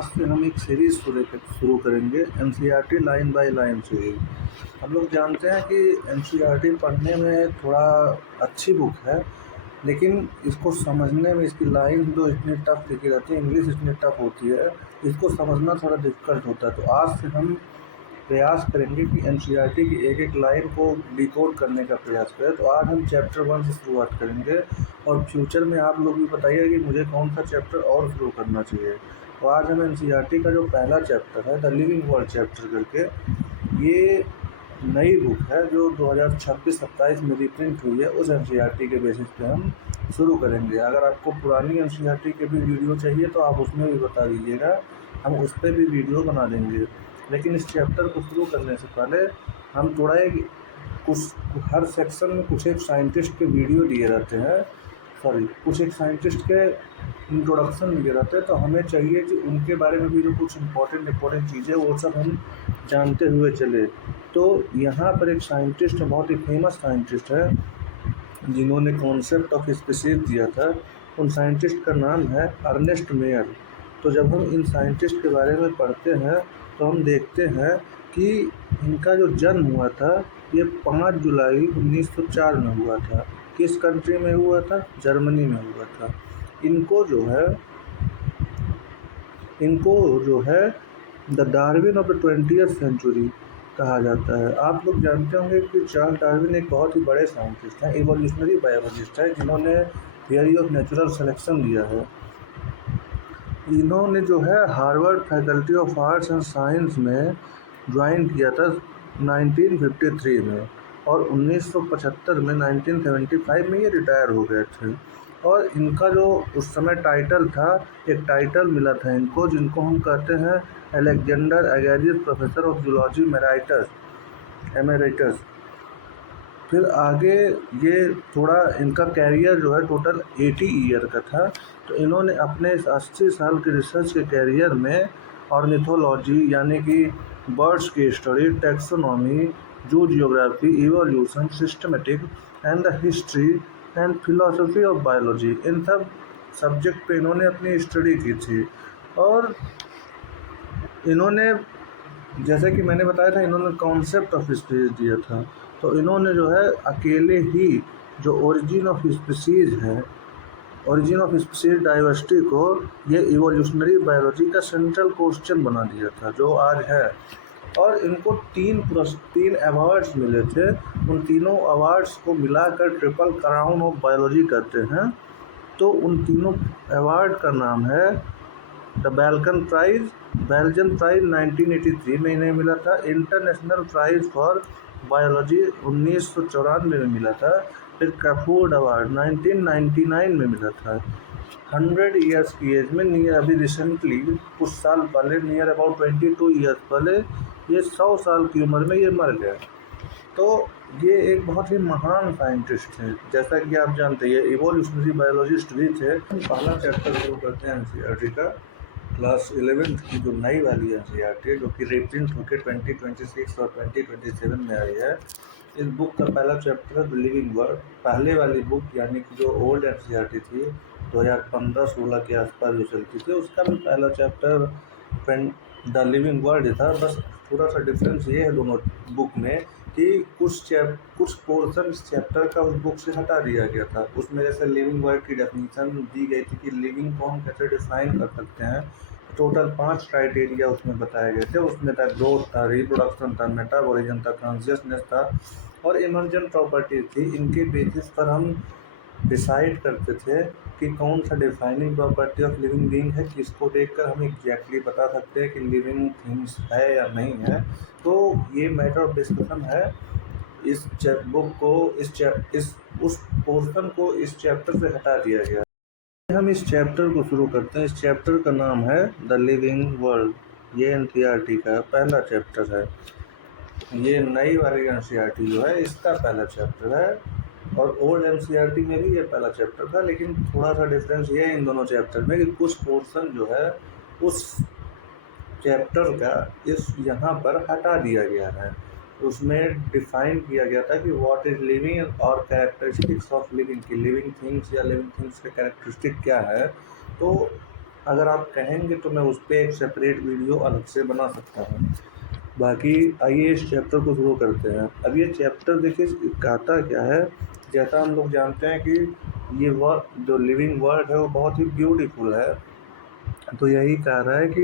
आज से हम एक सीरीज़ शुरू करेंगे NCERT line by line series. हम लोग जानते हैं कि एनसीईआरटी पढ़ने में थोड़ा अच्छी बुक है, लेकिन इसको समझने में इसकी लाइन जो इतनी टफ लिखी रहती है, इंग्लिश इतनी टफ होती है, इसको समझना थोड़ा डिफ़िकल्ट होता है। तो आज से हम प्रयास करेंगे कि एनसीईआरटी की एक एक लाइन को डिकोड करने का प्रयास करें। तो आज हम चैप्टर 1 से शुरुआत करेंगे और फ्यूचर में आप लोग भी बताइए कि मुझे कौन सा चैप्टर और शुरू करना चाहिए। तो आज हम एनसीईआरटी का जो पहला चैप्टर है द लिविंग वर्ल्ड चैप्टर करके, ये नई बुक है जो 2026-27 में रिप्रिंट हुई है, उस एनसीईआरटी के बेसिस पे हम शुरू करेंगे। अगर आपको पुरानी एनसीईआरटी के भी वीडियो चाहिए तो आप उसमें भी बता दीजिएगा, हम उस पर भी वीडियो बना देंगे। लेकिन इस चैप्टर को शुरू करने से पहले हम थोड़ा एक हर सेक्शन में कुछ एक साइंटिस्ट के वीडियो दिए रहते हैं, कुछ एक साइंटिस्ट के इंट्रोडक्शन दिए रहते हैं। तो हमें चाहिए कि उनके बारे में भी जो कुछ इम्पोर्टेंट चीज़ें वो सब हम जानते हुए चले। तो यहाँ पर एक साइंटिस्ट, बहुत ही फेमस साइंटिस्ट है जिन्होंने कॉन्सेप्ट ऑफ स्पीशीज दिया था। उन साइंटिस्ट का नाम है अर्नेस्ट मेयर। तो जब हम इन साइंटिस्ट के बारे में पढ़ते हैं तो हम देखते हैं कि इनका जो जन्म हुआ था ये 5 जुलाई 1904 में हुआ था। किस कंट्री में हुआ था? जर्मनी में हुआ था। इनको जो है the Darwin of the 20th century कहा जाता है। आप लोग जानते होंगे कि चार्ल्स डार्विन एक बहुत ही बड़े साइंटिस्ट हैं, इवोल्यूशनरी बायोलॉजिस्ट है, जिन्होंने थियरी ऑफ नेचुरल सिलेक्शन दिया है। इन्होंने जो है Harvard faculty of arts and science में ज्वाइन किया था 1953 में, और 1975 में 1975 में ये रिटायर हो गए थे। और इनका जो उस समय टाइटल था, एक टाइटल मिला था इनको जिनको हम कहते हैं अलेक्जेंडर अगेरियस प्रोफेसर ऑफ जूलॉजी एमेरिटस। फिर आगे ये थोड़ा इनका कैरियर जो है टोटल 80 ईयर का था। तो इन्होंने अपने 80 साल के रिसर्च के कैरियर में ऑर्निथोलॉजी यानी कि बर्ड्स की study, taxonomy, zoogeography, evolution, systematic and the history and philosophy of biology, इन सब सब्जेक्ट पे इन्होंने अपनी स्टडी की थी। और इन्होंने, जैसे कि मैंने बताया था, इन्होंने कॉन्सेप्ट ऑफ स्पीशीज दिया था। तो इन्होंने जो है अकेले ही जो ओरिजिन ऑफ स्पीशीज है, ओरिजिन ऑफ स्पीशीज डाइवर्सिटी को ये इवोल्यूशनरी बायोलॉजी का सेंट्रल क्वेश्चन बना दिया था जो आज है। और इनको 3 अवार्ड्स मिले थे। उन तीनों अवार्ड्स को मिलाकर ट्रिपल क्राउन ऑफ बायोलॉजी कहते हैं। तो उन तीनों अवार्ड का नाम है द बेल्कन प्राइज़, बेल्जियन प्राइज़ 1983 में इन्हें मिला था। इंटरनेशनल प्राइज़ फॉर बायोलॉजी 1994 में मिला था। फिर कैफोर्ड अवार्ड 1999 में मिला था। 100 ईयर्स की एज में, अभी रिसेंटली कुछ साल पहले, नियर अबाउट 22 ईयर्स पहले, ये 100 साल की उम्र में ये मर गया। तो ये एक बहुत ही महान साइंटिस्ट थे। जैसा कि आप जानते हैं, ये इवोल्यूशनरी बायोलॉजिस्ट भी थे। पहला चैप्टर शुरू करते हैं एनसीईआरटी का। क्लास 11th की जो नई वाली एनसीईआरटी है, जो कि रिप्रिंट होकर 2026 और 2027 में आई है, इस बुक का पहला चैप्टर द लिविंग वर्ल्ड। पहले वाली बुक यानी कि जो ओल्ड एनसीईआरटी थी 2015-16 के आसपास जो चलती थी, उसका भी पहला चैप्टर द लिविंग वर्ल्ड था। बस थोड़ा सा डिफरेंस ये है दोनों बुक में कि कुछ पोर्शन इस चैप्टर का उस बुक से हटा दिया गया था। उसमें जैसे लिविंग वर्ड की डेफिनेशन दी गई थी कि लिविंग को हम कैसे डिफाइन कर सकते हैं। टोटल 5 क्राइटेरिया उसमें बताए गए थे। उसमें था ग्रोथ, था रिप्रोडक्शन, था मेटाबॉलिज्म, था कॉन्शियसनेस, था और इमर्जेंट प्रॉपर्टी थी। इनके बेसिस पर हम डिसाइड करते थे कि कौन सा defining property of living being है, किसको देखकर हम एग्जैक्टली बता सकते हैं कि लिविंग थिंग्स है या नहीं है। तो ये मैटर ऑफ डिस्कशन है। इस बुक को उस पोर्शन को इस चैप्टर से हटा दिया गया। हम इस चैप्टर को शुरू करते हैं। इस चैप्टर का नाम है द लिविंग वर्ल्ड। ये एनसीईआरटी का पहला चैप्टर है। ये नई वाली एनसीईआरटी जो है, इसका पहला चैप्टर है। और ओल्ड एनसीईआरटी में भी ये पहला चैप्टर था, लेकिन थोड़ा सा डिफरेंस ये है इन दोनों चैप्टर में कि कुछ पोर्शन जो है उस चैप्टर का यहाँ पर हटा दिया गया है। उसमें डिफाइन किया गया था कि व्हाट इज लिविंग और कैरेक्टरिस्टिक्स ऑफ लिविंग, की लिविंग थिंग्स या लिविंग थिंग्स के कैरेक्टरिस्टिक क्या है। तो अगर आप कहेंगे तो मैं उस पर एक सेपरेट वीडियो अलग से बना सकता हूँ। बाकी आइए इस चैप्टर को शुरू करते हैं। अब ये चैप्टर देखिए कहता क्या है। जैसा हम लोग जानते हैं कि ये वर्ड जो लिविंग वर्ड है वो बहुत ही ब्यूटीफुल है, तो यही कह रहा है कि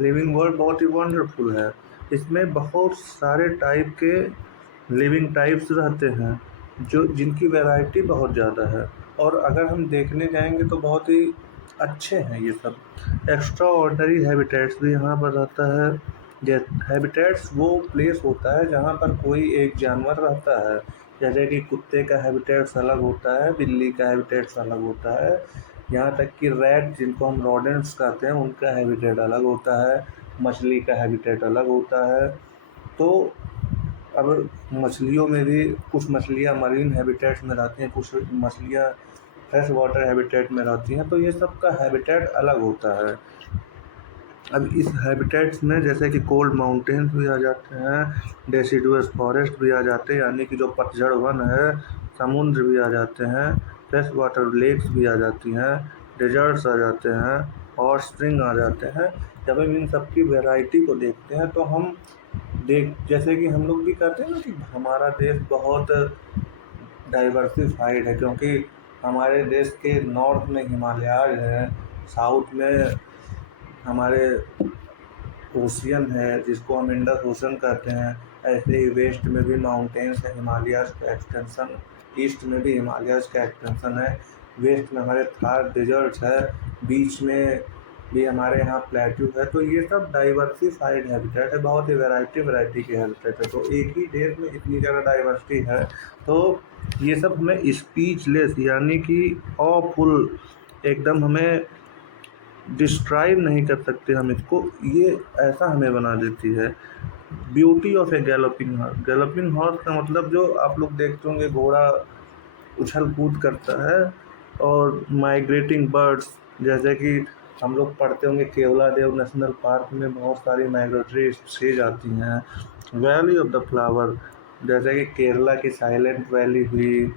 लिविंग वर्ल्ड बहुत ही वंडरफुल है। इसमें बहुत सारे टाइप के लिविंग टाइप्स रहते हैं जो जिनकी वैरायटी बहुत ज़्यादा है, और अगर हम देखने जाएंगे तो बहुत ही अच्छे हैं ये सब। एक्स्ट्रा ऑर्डनरी हैबिटेट्स भी यहाँ पर रहता है। हैबिटेट्स वो प्लेस होता है जहाँ पर कोई एक जानवर रहता है, जैसे कि कुत्ते का हैबिटेट्स अलग होता है, बिल्ली का हैबिटेट्स अलग होता है, यहाँ तक कि रैट जिनको हम रोडेंट्स कहते हैं उनका हैबिटेट अलग होता है, मछली का हैबिटेट अलग होता है। तो अब मछलियों में भी कुछ मछलियाँ मरीन हैबिटेट्स में रहती हैं, कुछ मछलियाँ फ्रेश वाटर हैबिटेट में रहती हैं, तो ये सब का हैबिटेट अलग होता है। अब इस हैबिटेट्स में जैसे कि कोल्ड माउंटेन्स भी आ जाते हैं, डेसिडुअस फॉरेस्ट भी आ जाते हैं, यानी कि जो पतझड़ वन है, समुद्र भी आ जाते हैं, फ्रेश वाटर लेक्स भी आ जाती हैं, डेजर्ट्स आ जाते हैं, और स्प्रिंग आ जाते हैं। जब हम इन सब की वैरायटी को देखते हैं तो हम जैसे कि हम लोग भी कहते हैं ना कि हमारा देश बहुत डाइवर्सिफाइड है, क्योंकि हमारे देश के नॉर्थ में हिमालयाज है, साउथ में हमारे ओशियन है जिसको हम इंडस ओशन कहते हैं, ऐसे ही वेस्ट में भी माउंटेन्स है, हिमालयाज का एक्सटेंशन, ईस्ट में भी हिमालयाज का एक्सटेंशन है, वेस्ट में हमारे थार डेजर्ट्स है, बीच में भी हमारे यहाँ प्लेट्यू है। तो ये सब डाइवर्सिफाइड हैबिटेट है, बहुत ही वैरायटी के हैबिटेट है। तो एक ही देश में इतनी ज़्यादा डाइवर्सिटी है, तो ये सब हमें स्पीचलेस यानी कि ऑफुल एकदम हमें डिस्क्राइब नहीं कर सकते हम इसको, ये ऐसा हमें बना देती है। Beauty of A galloping horse. Galloping horse का मतलब जो आप लोग देखते होंगे घोड़ा उछल कूद करता है, और माइग्रेटिंग बर्ड्स जैसे कि हम लोग पढ़ते होंगे केवलादेव नेशनल पार्क में बहुत सारी माइग्रेटरी स्पीशीज आती हैं। वैली ऑफ द फ्लावर जैसे कि केरला की साइलेंट वैली हुई।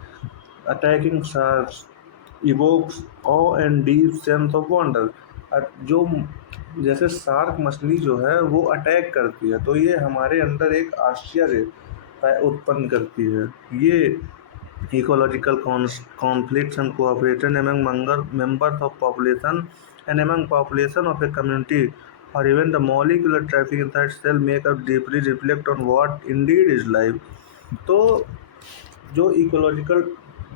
Attacking sharks evokes of and deep sense of wonder. जो जैसे शार्क मछली जो है वो अटैक करती है, तो ये हमारे अंदर एक आश्चर्य उत्पन्न करती है। ये ecological conflicts and cooperation among members of population and among population of a community, or even the molecular traffic inside cell make us deeply reflect on what indeed is life। तो जो इकोलॉजिकल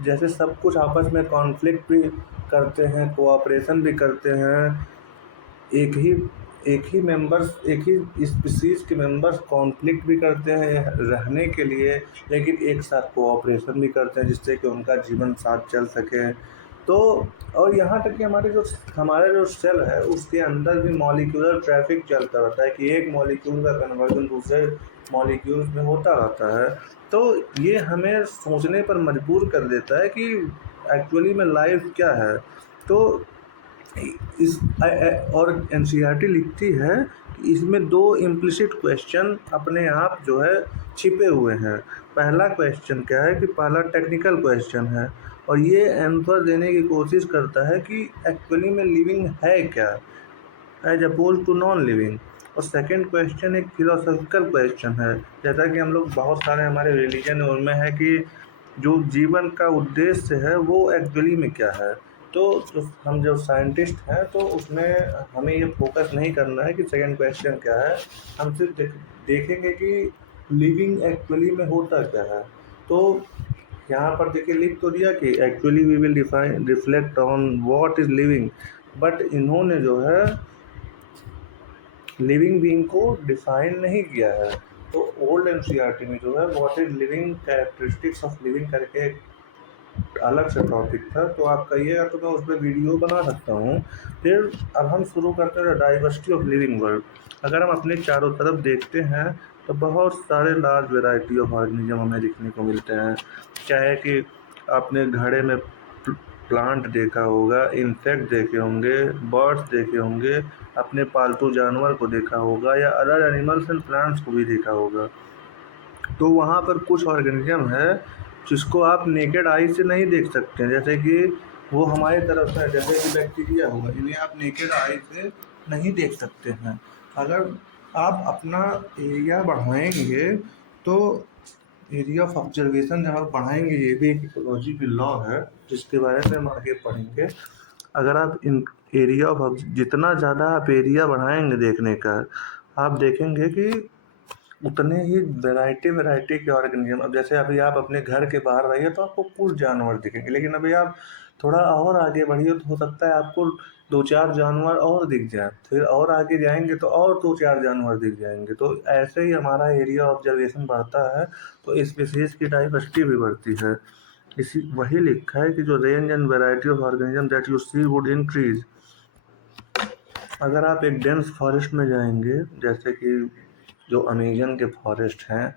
जैसे सब कुछ आपस में conflict भी करते हैं, कोऑपरेशन भी करते हैं, एक ही मेंबर्स, एक ही स्पीसीज के मेंबर्स कॉन्फ्लिक्ट भी करते हैं रहने के लिए, लेकिन एक साथ कोऑपरेशन भी करते हैं जिससे कि उनका जीवन साथ चल सके। तो और यहाँ तक कि हमारा जो सेल है उसके अंदर भी मॉलिक्यूलर ट्रैफिक चलता रहता है कि एक मॉलिक्यूल का कन्वर्जन दूसरे मॉलिक्यूल्स में होता रहता है। तो ये हमें सोचने पर मजबूर कर देता है कि एक्चुअली में लाइफ क्या है। तो इस और एनसीईआरटी लिखती है कि इसमें दो इम्प्लिसिट क्वेश्चन अपने आप जो है छिपे हुए हैं। पहला क्वेश्चन क्या है कि पहला टेक्निकल क्वेश्चन है, और ये आंसर देने की कोशिश करता है कि एक्चुअली में लिविंग है क्या, as oppose to non living. और सेकंड क्वेश्चन एक फिलोसॉफिकल क्वेश्चन है, जैसा कि हम लोग बहुत सारे हमारे रिलीजन उनमें है कि जो जीवन का उद्देश्य है वो एक्चुअली में क्या है। तो हम जो साइंटिस्ट हैं तो उसमें हमें ये फोकस नहीं करना है कि सेकंड क्वेश्चन क्या है, हम सिर्फ देखेंगे कि लिविंग एक्चुअली में होता क्या है। तो यहाँ पर देखिए लिख तो दिया कि actually we will define reflect on what is living, but इन्होंने जो है लिविंग बीइंग को डिफाइन नहीं किया है। तो ओल्ड एनसीईआरटी में जो है what is living, characteristics of living करके अलग से टॉपिक था, तो आप कहिएगा तो मैं उस पर वीडियो बना सकता हूँ। फिर अब हम शुरू करते हैं डाइवर्सिटी ऑफ लिविंग वर्ल्ड। अगर हम अपने चारों तरफ देखते हैं तो बहुत सारे लार्ज वेराइटी ऑफ ऑर्गेनिज्म हमें दिखने को मिलते हैं, चाहे कि आपने घड़े में प्लांट देखा होगा, इंसेक्ट देखे होंगे, बर्ड्स देखे होंगे, अपने पालतू जानवर को देखा होगा, या अदर एनिमल्स एंड प्लांट्स को भी देखा होगा। तो वहाँ पर कुछ ऑर्गेनिज्म है जिसको आप नेकेड आई से नहीं देख सकते हैं, जैसे कि वो हमारी तरफ से, जैसे कि बैक्टीरिया हुआ, इन्हें आप नेकेड आई से नहीं देख सकते हैं। अगर आप अपना एरिया बढ़ाएंगे तो एरिया ऑफ ऑब्जर्वेशन जब आप बढ़ाएंगे, ये भी एक इकोलॉजी की लॉ है जिसके बारे में हम आगे पढ़ेंगे। अगर आप इन एरिया ऑफ जितना ज़्यादा आप एरिया बढ़ाएंगे देखने का, आप देखेंगे कि उतने ही वैरायटी के ऑर्गेनिज्म। अब जैसे अभी आप अपने घर के बाहर रहिए तो आपको कुछ जानवर दिखेंगे, लेकिन अभी आप थोड़ा और आगे बढ़िए तो हो सकता है आपको दो चार जानवर और दिख जाए, फिर और आगे जाएंगे तो और दो चार जानवर दिख जाएंगे। तो ऐसे ही हमारा एरिया ऑब्जर्वेशन बढ़ता है तो स्पीसीज की डाइवर्सिटी भी बढ़ती है। इसी वही लिखा है कि जो range and variety of organism that you see would increase. अगर आप एक डेंस फॉरेस्ट में जाएंगे, जैसे कि जो अमेजन के फॉरेस्ट हैं,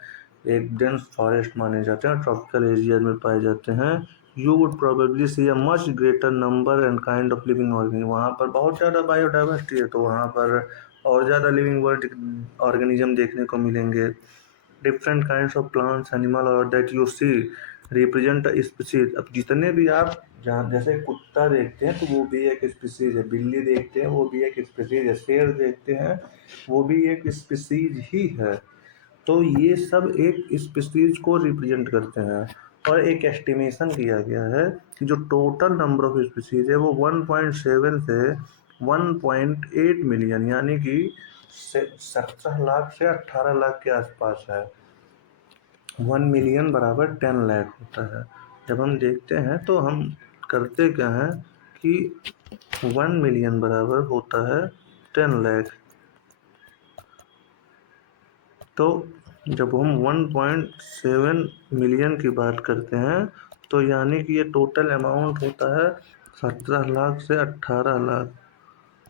एक डेंस फॉरेस्ट माने जाते हैं, ट्रॉपिकल एरिया में पाए जाते हैं, you would probably see a much greater number and kind of living organism. वहाँ पर बहुत ज़्यादा बायोडाइवर्सिटी है, तो वहाँ पर और ज़्यादा लिविंग वर्ल्ड ऑर्गेनिज्म देखने को मिलेंगे। Different kinds of plants animal और that you see represent species. अब जितने भी आप जहाँ, जैसे कुत्ता देखते हैं तो वो भी एक स्पीसीज है, बिल्ली देखते हैं वो भी एक स्पीसीज है, शेर देखते हैं वो भी एक स्पीसीज ही है। तो ये सब एक स्पीसीज को रिप्रेजेंट करते हैं। और एक एस्टिमेशन किया गया है कि जो टोटल नंबर ऑफ स्पीसीज है वो 1.7 से 1.8 मिलियन, यानी कि 17 लाख से 18 लाख के आसपास है। 1 मिलियन बराबर 10 लाख होता है। जब हम देखते हैं तो हम करते क्या है कि 1 मिलियन बराबर होता है 10 लाख। तो जब हम 1.7 मिलियन की बात करते हैं तो यानी कि ये टोटल अमाउंट होता है 17 लाख से 18 लाख,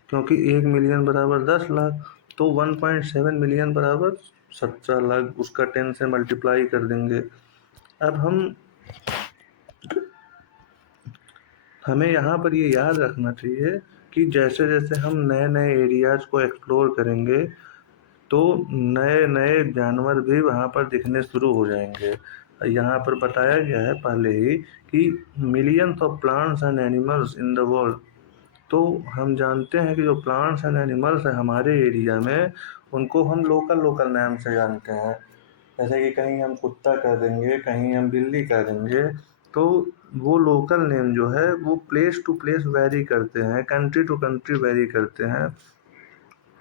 क्योंकि 1 मिलियन बराबर 10 लाख, तो 1.7 मिलियन बराबर 17 लाख, उसका 10 से मल्टीप्लाई कर देंगे। अब हमें यहाँ पर ये याद रखना चाहिए कि जैसे जैसे हम नए नए एरियाज़ को एक्सप्लोर करेंगे तो नए नए जानवर भी वहाँ पर दिखने शुरू हो जाएंगे। यहाँ पर बताया गया है पहले ही कि millions of plants and animals in the world. तो हम जानते हैं कि जो प्लांट्स एंड एनिमल्स हैं हमारे एरिया में, उनको हम लोकल लोकल नाम से जानते हैं। जैसे कि कहीं हम कुत्ता कह देंगे, कहीं हम बिल्ली कह देंगे, तो वो लोकल नेम जो है वो प्लेस टू प्लेस वेरी करते हैं, कंट्री टू कंट्री वेरी करते हैं,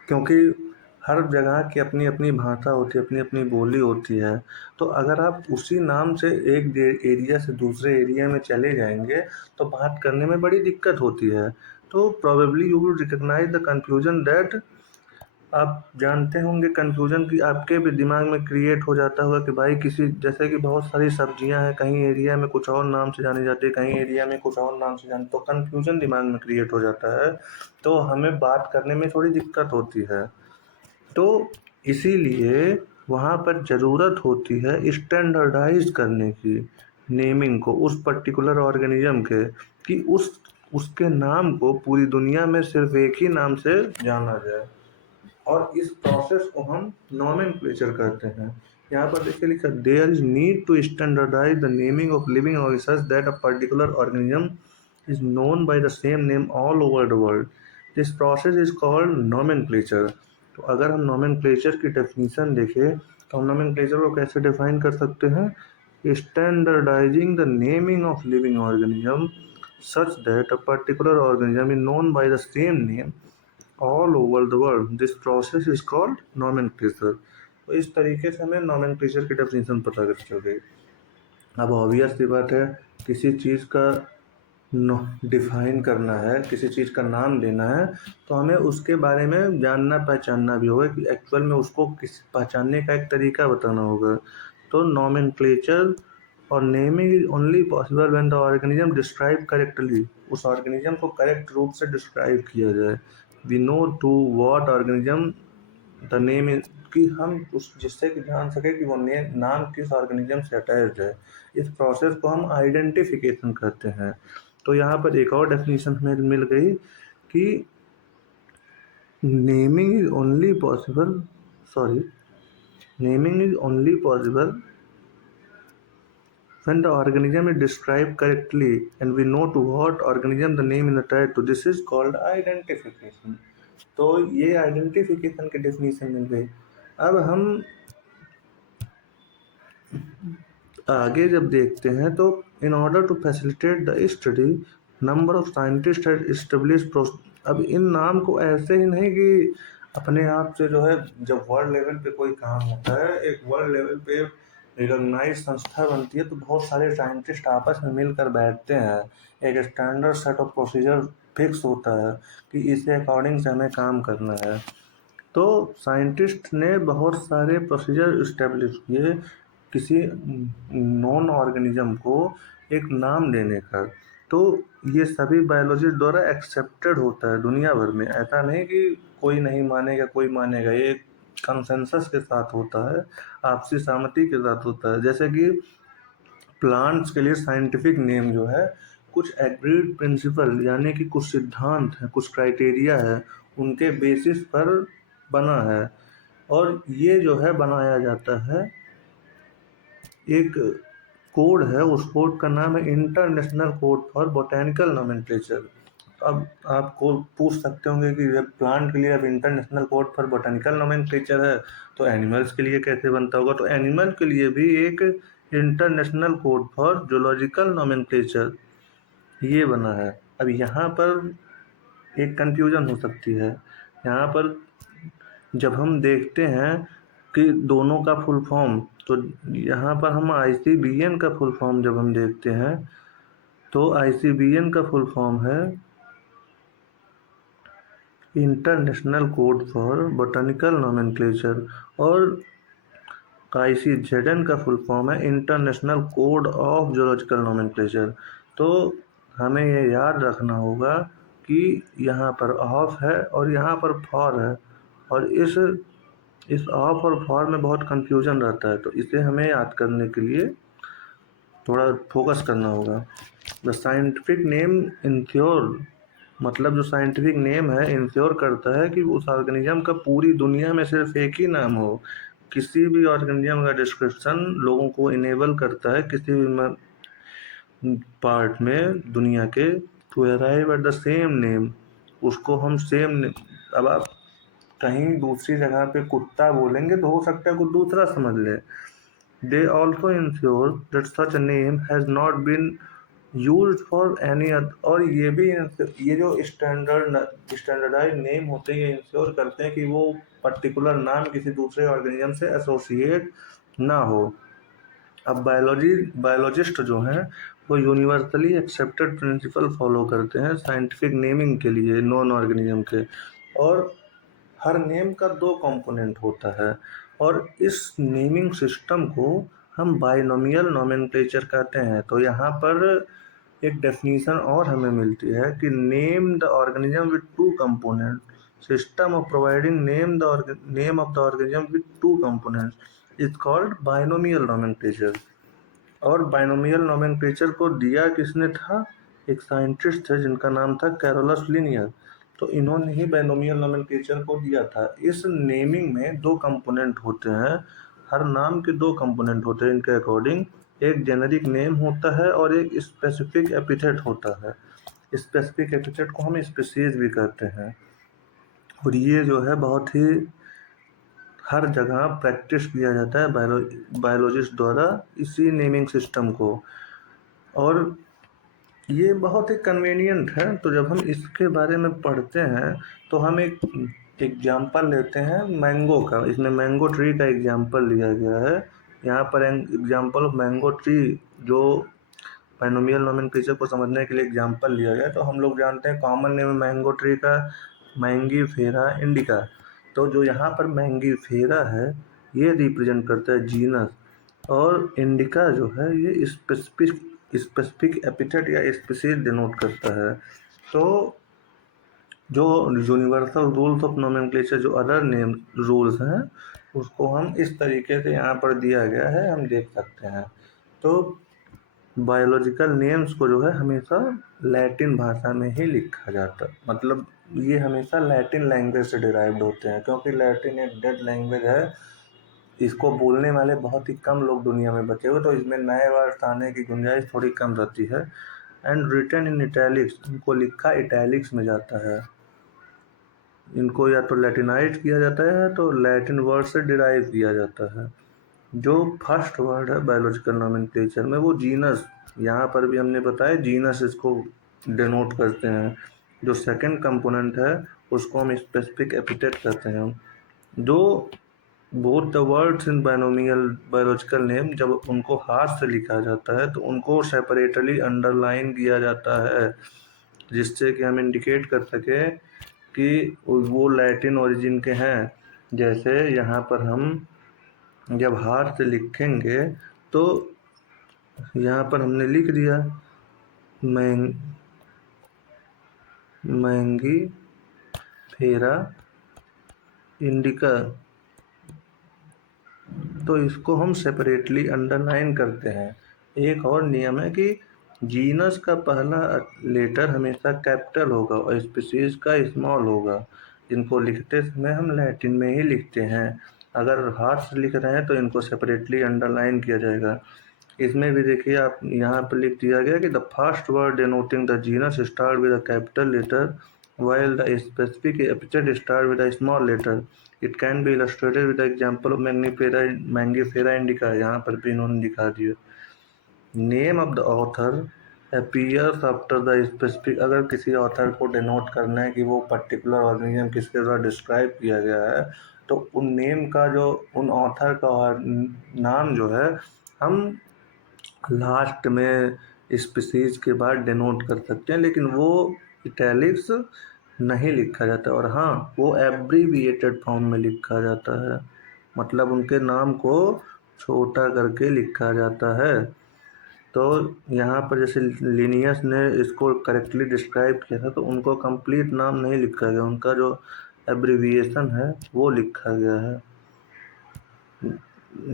क्योंकि हर जगह की अपनी अपनी भाषा होती है, अपनी अपनी बोली होती है। तो अगर आप उसी नाम से एक एरिया से दूसरे एरिया में चले जाएंगे तो बात करने में बड़ी दिक्कत होती है। तो probably you will recognise the confusion that, आप जानते होंगे कन्फ्यूजन की आपके भी दिमाग में क्रिएट हो जाता होगा कि भाई किसी, जैसे कि बहुत सारी सब्जियां हैं, कहीं एरिया में कुछ और नाम से जानी जाती है, कहीं एरिया में कुछ और नाम से जानी, तो कन्फ्यूजन दिमाग में क्रिएट हो जाता है, तो हमें बात करने में थोड़ी दिक्कत होती है। तो इसीलिए वहाँ पर ज़रूरत होती है स्टैंडर्डाइज करने की, नेमिंग को उस पर्टिकुलर ऑर्गेनिज्म के, कि उसके नाम को पूरी दुनिया में सिर्फ एक ही नाम से जाना जाए। और इस प्रोसेस को हम नॉमेनक्लेचर कहते हैं। यहाँ पर देखिए लिखा, there is need to standardise the naming of living organisms that a particular organism is known by the same name all over the world. This process is called nomenclature. तो अगर हम nomenclature की definition देखें तो हम nomenclature को कैसे define कर सकते हैं? Standardizing the naming of living organism such that a particular organism is known by the same name all over the world. This process is called nomenclature. तो इस तरीके से हमें nomenclature की definition पता कर चल गई। अब ऑब्वियस सी बात है, किसी चीज़ का डिफाइन करना है, किसी चीज़ का नाम देना है, तो हमें उसके बारे में जानना पहचानना भी होगा कि एक्चुअल में उसको किस पहचानने का एक तरीका बताना होगा। तो नॉमेनक्लेचर और naming is only possible when the organism describe correctly, उस ऑर्गेनिज्म को करेक्ट रूप से डिस्क्राइब किया जाए। We know to what organism the name is, कि हम उस जिससे कि जान सके कि वो नाम किस ऑर्गेनिज्म से अटैच्ड है। इस प्रोसेस को हम आइडेंटिफिकेशन कहते हैं। तो यहाँ पर एक और डेफिनेशन हमें मिल गई कि naming is only possible, naming is only possible when the organism is described correctly and we know to what organism the name is attached to, this is called identification. तो ये आइडेंटिफिकेशन की definition मिल गई। अब हम आगे जब देखते हैं तो in order to facilitate the study number of scientist had establish. अब इन नाम को ऐसे ही नहीं कि अपने आप से जो है, जब वर्ल्ड लेवल पे कोई काम होता है, एक वर्ल्ड लेवल पे रिकॉग्नाइज संस्था बनती है, तो बहुत सारे साइंटिस्ट आपस में मिलकर बैठते हैं, एक standard set of procedure fix होता है कि इसके अकॉर्डिंग से हमें काम करना है। तो साइंटिस्ट ने बहुत सारे प्रोसीजर इस्टेब्लिश किए किसी नॉन ऑर्गेनिज्म को एक नाम देने का। तो ये सभी बायोलॉजिस्ट द्वारा एक्सेप्टेड होता है दुनिया भर में। ऐसा नहीं कि कोई नहीं मानेगा कोई मानेगा, ये कंसेंसस के साथ होता है, आपसी सहमति के साथ होता है। जैसे कि प्लांट्स के लिए साइंटिफिक नेम जो है कुछ एग्रीड प्रिंसिपल यानी कि कुछ सिद्धांत है, कुछ क्राइटेरिया है, उनके बेसिस पर बना है। और ये जो है बनाया जाता है, एक कोड है, उस कोड का नाम है international code for botanical nomenclature. अब आपको पूछ सकते होंगे कि जब प्लांट के लिए अब international code for botanical nomenclature है तो एनिमल्स के लिए कैसे बनता होगा? तो एनिमल के लिए भी एक international code for zoological nomenclature ये बना है। अब यहाँ पर एक कंफ्यूजन हो सकती है। यहाँ पर जब हम देखते हैं कि दोनों का फुल फॉर्म, तो यहाँ पर हम ICBN का फुल फॉर्म जब हम देखते हैं तो ICBN का फुल फॉर्म है international code for botanical nomenclature, और ICZN का फुल फॉर्म है international code of zoological nomenclature. तो हमें ये याद रखना होगा कि यहाँ पर ऑफ है और यहाँ पर फॉर है, और इस ऑफ और फॉर में बहुत कंफ्यूजन रहता है, तो इसे हमें याद करने के लिए थोड़ा फोकस करना होगा। द साइंटिफिक नेम इंश्योर, मतलब जो साइंटिफिक नेम है इंश्योर करता है कि उस ऑर्गेनिज्म का पूरी दुनिया में सिर्फ एक ही नाम हो। किसी भी ऑर्गेनिज्म का डिस्क्रिप्शन लोगों को इनेबल करता है किसी भी पार्ट में दुनिया के to arrive at the same name, उसको हम सेम। अब आप कहीं दूसरी जगह पे कुत्ता बोलेंगे तो हो सकता है कुछ दूसरा समझ ले। They also ensure that such name has not been use for any other, और ये भी ये जो स्टैंडर्डाइज नेम होते हैं ये इंश्योर करते हैं कि वो पर्टिकुलर नाम किसी दूसरे ऑर्गेनिज्म से एसोसिएट ना हो। अब बायोलॉजिस्ट जो हैं वो यूनिवर्सली एक्सेप्टेड प्रिंसिपल फॉलो करते हैं साइंटिफिक नेमिंग के लिए नॉन ऑर्गेनिज्म के, और हर नेम का 2 कंपोनेंट होता है, और इस नेमिंग सिस्टम को हम बाइनोमियल नोमेनक्लेचर कहते हैं। तो यहाँ पर एक डेफिनेशन और हमें मिलती है कि name the organism with 2 component, system of providing name of the organism with 2 components is called binomial nomenclature. और बाइनोमियल नोमेनक्लेचर को दिया किसने था? एक साइंटिस्ट थे जिनका नाम था कैरोलस लिनियर। तो इन्होंने ही बाइनोमियल नोमेनक्लेचर को दिया था। इस नेमिंग में 2 कंपोनेंट होते हैं, हर नाम के 2 कंपोनेंट होते हैं इनके अकॉर्डिंग। एक जेनेरिक नेम होता है और एक स्पेसिफिक एपिथेट होता है। स्पेसिफिक एपिथेट को हम स्पीशीज भी कहते हैं, और ये जो है बहुत ही हर जगह प्रैक्टिस किया जाता है बायोलॉजिस्ट द्वारा इसी नेमिंग सिस्टम को, और ये बहुत ही कन्वीनियंट है। तो जब हम इसके बारे में पढ़ते हैं तो हम एक एग्जाम्पल लेते हैं मैंगो का। इसमें मैंगो ट्री का एग्जाम्पल लिया गया है। यहाँ पर एग्जाम्पल ऑफ मैंगो ट्री जो बाइनोमियल नोमेनक्लेचर को समझने के लिए एग्जाम्पल लिया गया। तो हम लोग जानते हैं कॉमन नेम मैंगो ट्री का मैंगीफेरा इंडिका। तो जो यहाँ पर मैंगीफेरा है ये रिप्रेजेंट करता है जीनस, और इंडिका जो है ये स्पेसिफिक एपिथेट या स्पीशीज डिनोट करता है। तो जो यूनिवर्सल रूल्स ऑफ नोमेनक्लेचर, जो अदर नेम रूल्स हैं, उसको हम इस तरीके से यहाँ पर दिया गया है, हम देख सकते हैं। तो बायोलॉजिकल नेम्स को जो है हमेशा लैटिन भाषा में ही लिखा जाता है, मतलब ये हमेशा लैटिन लैंग्वेज से डिराइव्ड होते हैं, क्योंकि लैटिन एक डेड लैंग्वेज है इसको बोलने वाले बहुत ही कम लोग दुनिया में बचे हुए, तो इसमें नए वर्ड आने की गुंजाइश थोड़ी कम रहती है। एंड रिटन इन इटैलिक्स, इनको लिखा इटैलिक्स में जाता है। इनको या तो लैटिनाइज किया जाता है तो लैटिन वर्ड से डिराइव किया जाता है। जो फर्स्ट वर्ड है बायोलॉजिकल नोमेनक्लेचर में वो जीनस, यहाँ पर भी हमने बताया जीनस इसको डिनोट करते हैं। जो सेकंड कंपोनेंट है उसको हम स्पेसिफिक एपिथेट कहते हैं। जो both the words in binomial biological name, जब उनको हाथ से लिखा जाता है तो उनको सेपरेटली अंडरलाइन किया जाता है, जिससे कि हम इंडिकेट कर सकें कि वो लैटिन ओरिजिन के हैं। जैसे यहाँ पर हम जब हाथ से लिखेंगे तो यहाँ पर हमने लिख दिया मैंगी फेरा इंडिका, तो इसको हम सेपरेटली अंडरलाइन करते हैं। एक और नियम है कि जीनस का पहला लेटर हमेशा कैपिटल होगा और स्पीशीज का स्मॉल होगा। इनको लिखते समय हम लैटिन में ही लिखते हैं। अगर हाथ से लिख रहे हैं तो इनको सेपरेटली अंडरलाइन किया जाएगा। इसमें भी देखिए आप यहाँ पर लिख दिया गया कि the first word denoting the genus start with a capital letter while the specific epithet start with a small letter. It can be illustrated with the example of Mangifera indica। यहाँ पर भी इन्होंने दिखा दिया। Name of the author appears after the specific, अगर किसी author को denote करना है कि वो पर्टिकुलर ऑर्गेनिज्म किसके द्वारा डिस्क्राइब किया गया है, तो उन नेम का जो उन ऑथर का नाम जो है हम लास्ट में स्पीशीज के बाद डिनोट कर सकते हैं, लेकिन वो इटैलिक्स नहीं लिखा जाता। और हाँ, वो एब्रीविएटेड फॉर्म में लिखा जाता है, मतलब उनके नाम को छोटा करके लिखा जाता है। तो यहाँ पर जैसे लिनियस ने इसको करेक्टली डिस्क्राइब किया था तो उनको कंप्लीट नाम नहीं लिखा गया, उनका जो एब्रीविएशन है वो लिखा गया है।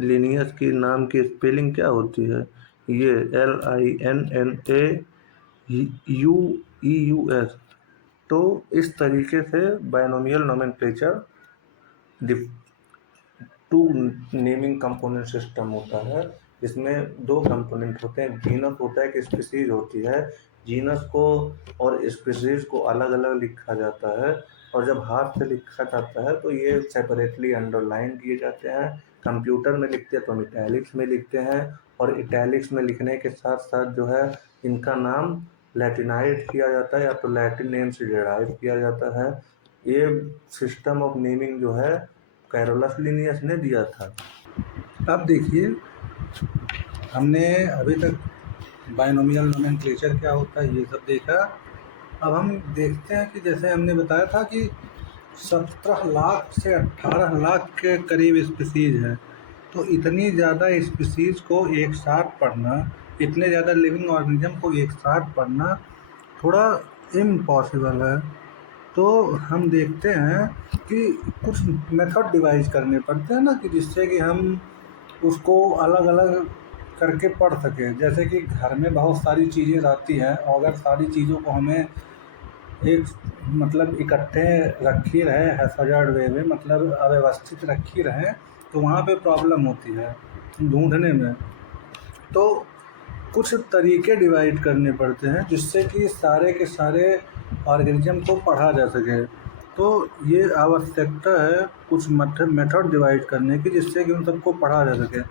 लिनियस की नाम की स्पेलिंग क्या होती है? ये LINNAUEUS। तो इस तरीके से binomial nomenclature two naming component system होता है। इसमें दो कंपोनेंट होते हैं, जीनस होता है कि स्पीशीज होती है। जीनस को और स्पीशीज को अलग अलग लिखा जाता है, और जब हाथ से लिखा जाता है तो ये सेपरेटली अंडरलाइन किए जाते हैं। कंप्यूटर में लिखते हैं तो हम इटैलिक्स में लिखते हैं, और इटैलिक्स में लिखने के साथ साथ जो है इनका नाम लैटिनाइज किया जाता है या तो लैटिन नेम से डिराइव किया जाता है। ये सिस्टम ऑफ नेमिंग जो है कैरोलस लिनियस ने दिया था। अब देखिए, हमने अभी तक बायनोमियल नोमेनक्लेचर क्या होता है ये सब देखा। अब हम देखते हैं कि जैसे हमने बताया था कि 17 लाख से 18 लाख के करीब स्पीशीज है, तो इतनी ज़्यादा स्पीशीज को एक साथ पढ़ना, इतने ज़्यादा लिविंग ऑर्गेनिज्म को एक साथ पढ़ना थोड़ा इम्पॉसिबल है। तो हम देखते हैं कि कुछ मेथड डिवाइस करने पड़ते हैं ना, कि जिससे कि हम उसको अलग अलग करके पढ़ सकें। जैसे कि घर में बहुत सारी चीज़ें रहती हैं, और अगर सारी चीज़ों को हमें एक मतलब इकट्ठे रखी रहे हैजार्ड वे में, मतलब अव्यवस्थित रखी रहें, तो वहाँ पे प्रॉब्लम होती है ढूंढने में। तो कुछ तरीके डिवाइड करने पड़ते हैं जिससे कि सारे के सारे ऑर्गेनिज्म को पढ़ा जा सके। तो ये आवश्यकता है कुछ मेथड डिवाइड करने की, जिससे कि उन सबको पढ़ा जा सके,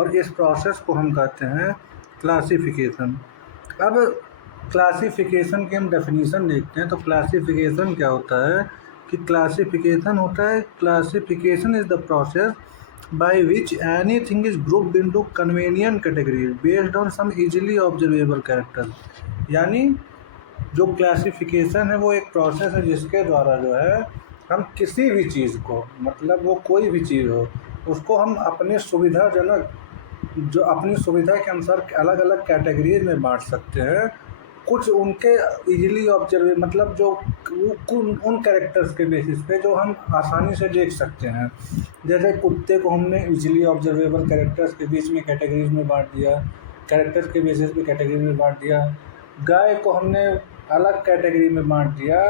और इस प्रोसेस को हम कहते हैं क्लासिफिकेशन। अब क्लासिफिकेशन की हम डेफिनेशन देखते हैं। तो क्लासिफिकेशन क्या होता है कि क्लासिफिकेशन होता है, classification is the process by which anything is grouped into convenient categories based on some easily observable characters। यानी जो क्लासिफिकेशन है वो एक प्रोसेस है जिसके द्वारा जो है हम किसी भी चीज़ को, मतलब वो कोई भी चीज़ हो, उसको हम अपने सुविधाजनक, जो अपनी सुविधा के अनुसार अलग अलग कैटेगरीज में बांट सकते हैं। कुछ उनके इजीली ऑब्जर्वे, मतलब जो उन कैरेक्टर्स के बेसिस पे जो हम आसानी से देख सकते हैं। जैसे कुत्ते को हमने इजीली ऑब्जर्वेबल कैरेक्टर्स के बीच में कैटेगरीज में बांट दिया, कैरेक्टर्स के बेसिस पे कैटेगरी में बांट दिया। गाय को हमने अलग कैटेगरी में बांट दिया,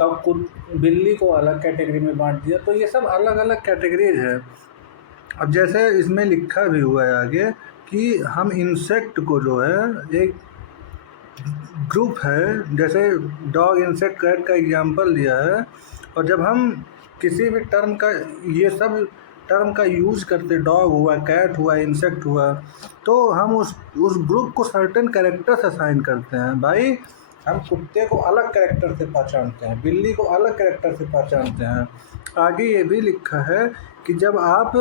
बिल्ली को अलग कैटेगरी में बांट दिया। तो ये सब अलग अलग कैटेगरीज है। अब जैसे इसमें लिखा भी हुआ है आगे कि हम इंसेक्ट को जो है एक ग्रुप है, जैसे डॉग, इंसेक्ट, कैट का एग्जांपल दिया है, और जब हम किसी भी टर्म का, ये सब टर्म का यूज करते, डॉग हुआ, कैट हुआ, इंसेक्ट हुआ, तो हम उस ग्रुप को सर्टेन कैरेक्टर्स असाइन करते हैं। भाई हम कुत्ते को अलग कैरेक्टर से पहचानते हैं, बिल्ली को अलग कैरेक्टर से पहचानते हैं। आगे ये भी लिखा है कि जब आप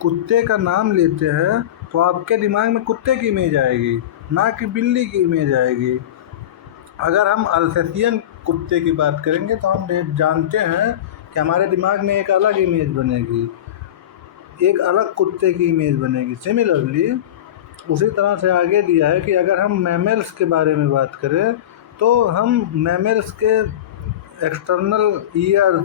कुत्ते का नाम लेते हैं तो आपके दिमाग में कुत्ते की इमेज आएगी, ना कि बिल्ली की इमेज आएगी। अगर हम अल्सेशियन कुत्ते की बात करेंगे तो हम जानते हैं कि हमारे दिमाग में एक अलग इमेज बनेगी, एक अलग कुत्ते की इमेज बनेगी। सिमिलरली उसी तरह से आगे दिया है कि अगर हम मैमल्स के बारे में बात करें तो हम मैमल्स के एक्सटर्नल ईयर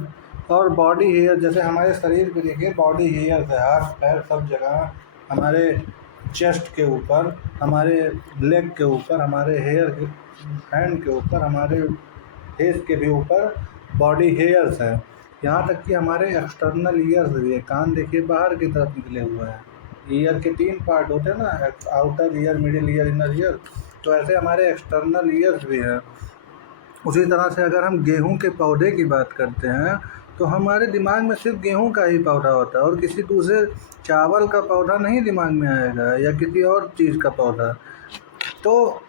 और बॉडी हेयर, जैसे हमारे शरीर पे देखिए बॉडी हेयर है, हाथ पैर सब जगह, हमारे चेस्ट के ऊपर, हमारे लेग के ऊपर, हमारे हेयर के हैंड के ऊपर, हमारे फेस के भी ऊपर बॉडी हेयर्स हैं। यहाँ तक कि हमारे एक्सटर्नल ईयर्स भी है, कान देखिए बाहर की तरफ निकले हुए हैं। ईयर के 3 पार्ट होते हैं ना, outer ear, middle ear, inner ear, तो ऐसे हमारे एक्सटर्नल ईयर्स भी हैं। उसी तरह से अगर हम गेहूं के पौधे की बात करते हैं तो हमारे दिमाग में सिर्फ गेहूं का ही पौधा होता है, और किसी दूसरे चावल का पौधा नहीं दिमाग में आएगा, या किसी और चीज़ का पौधा। तो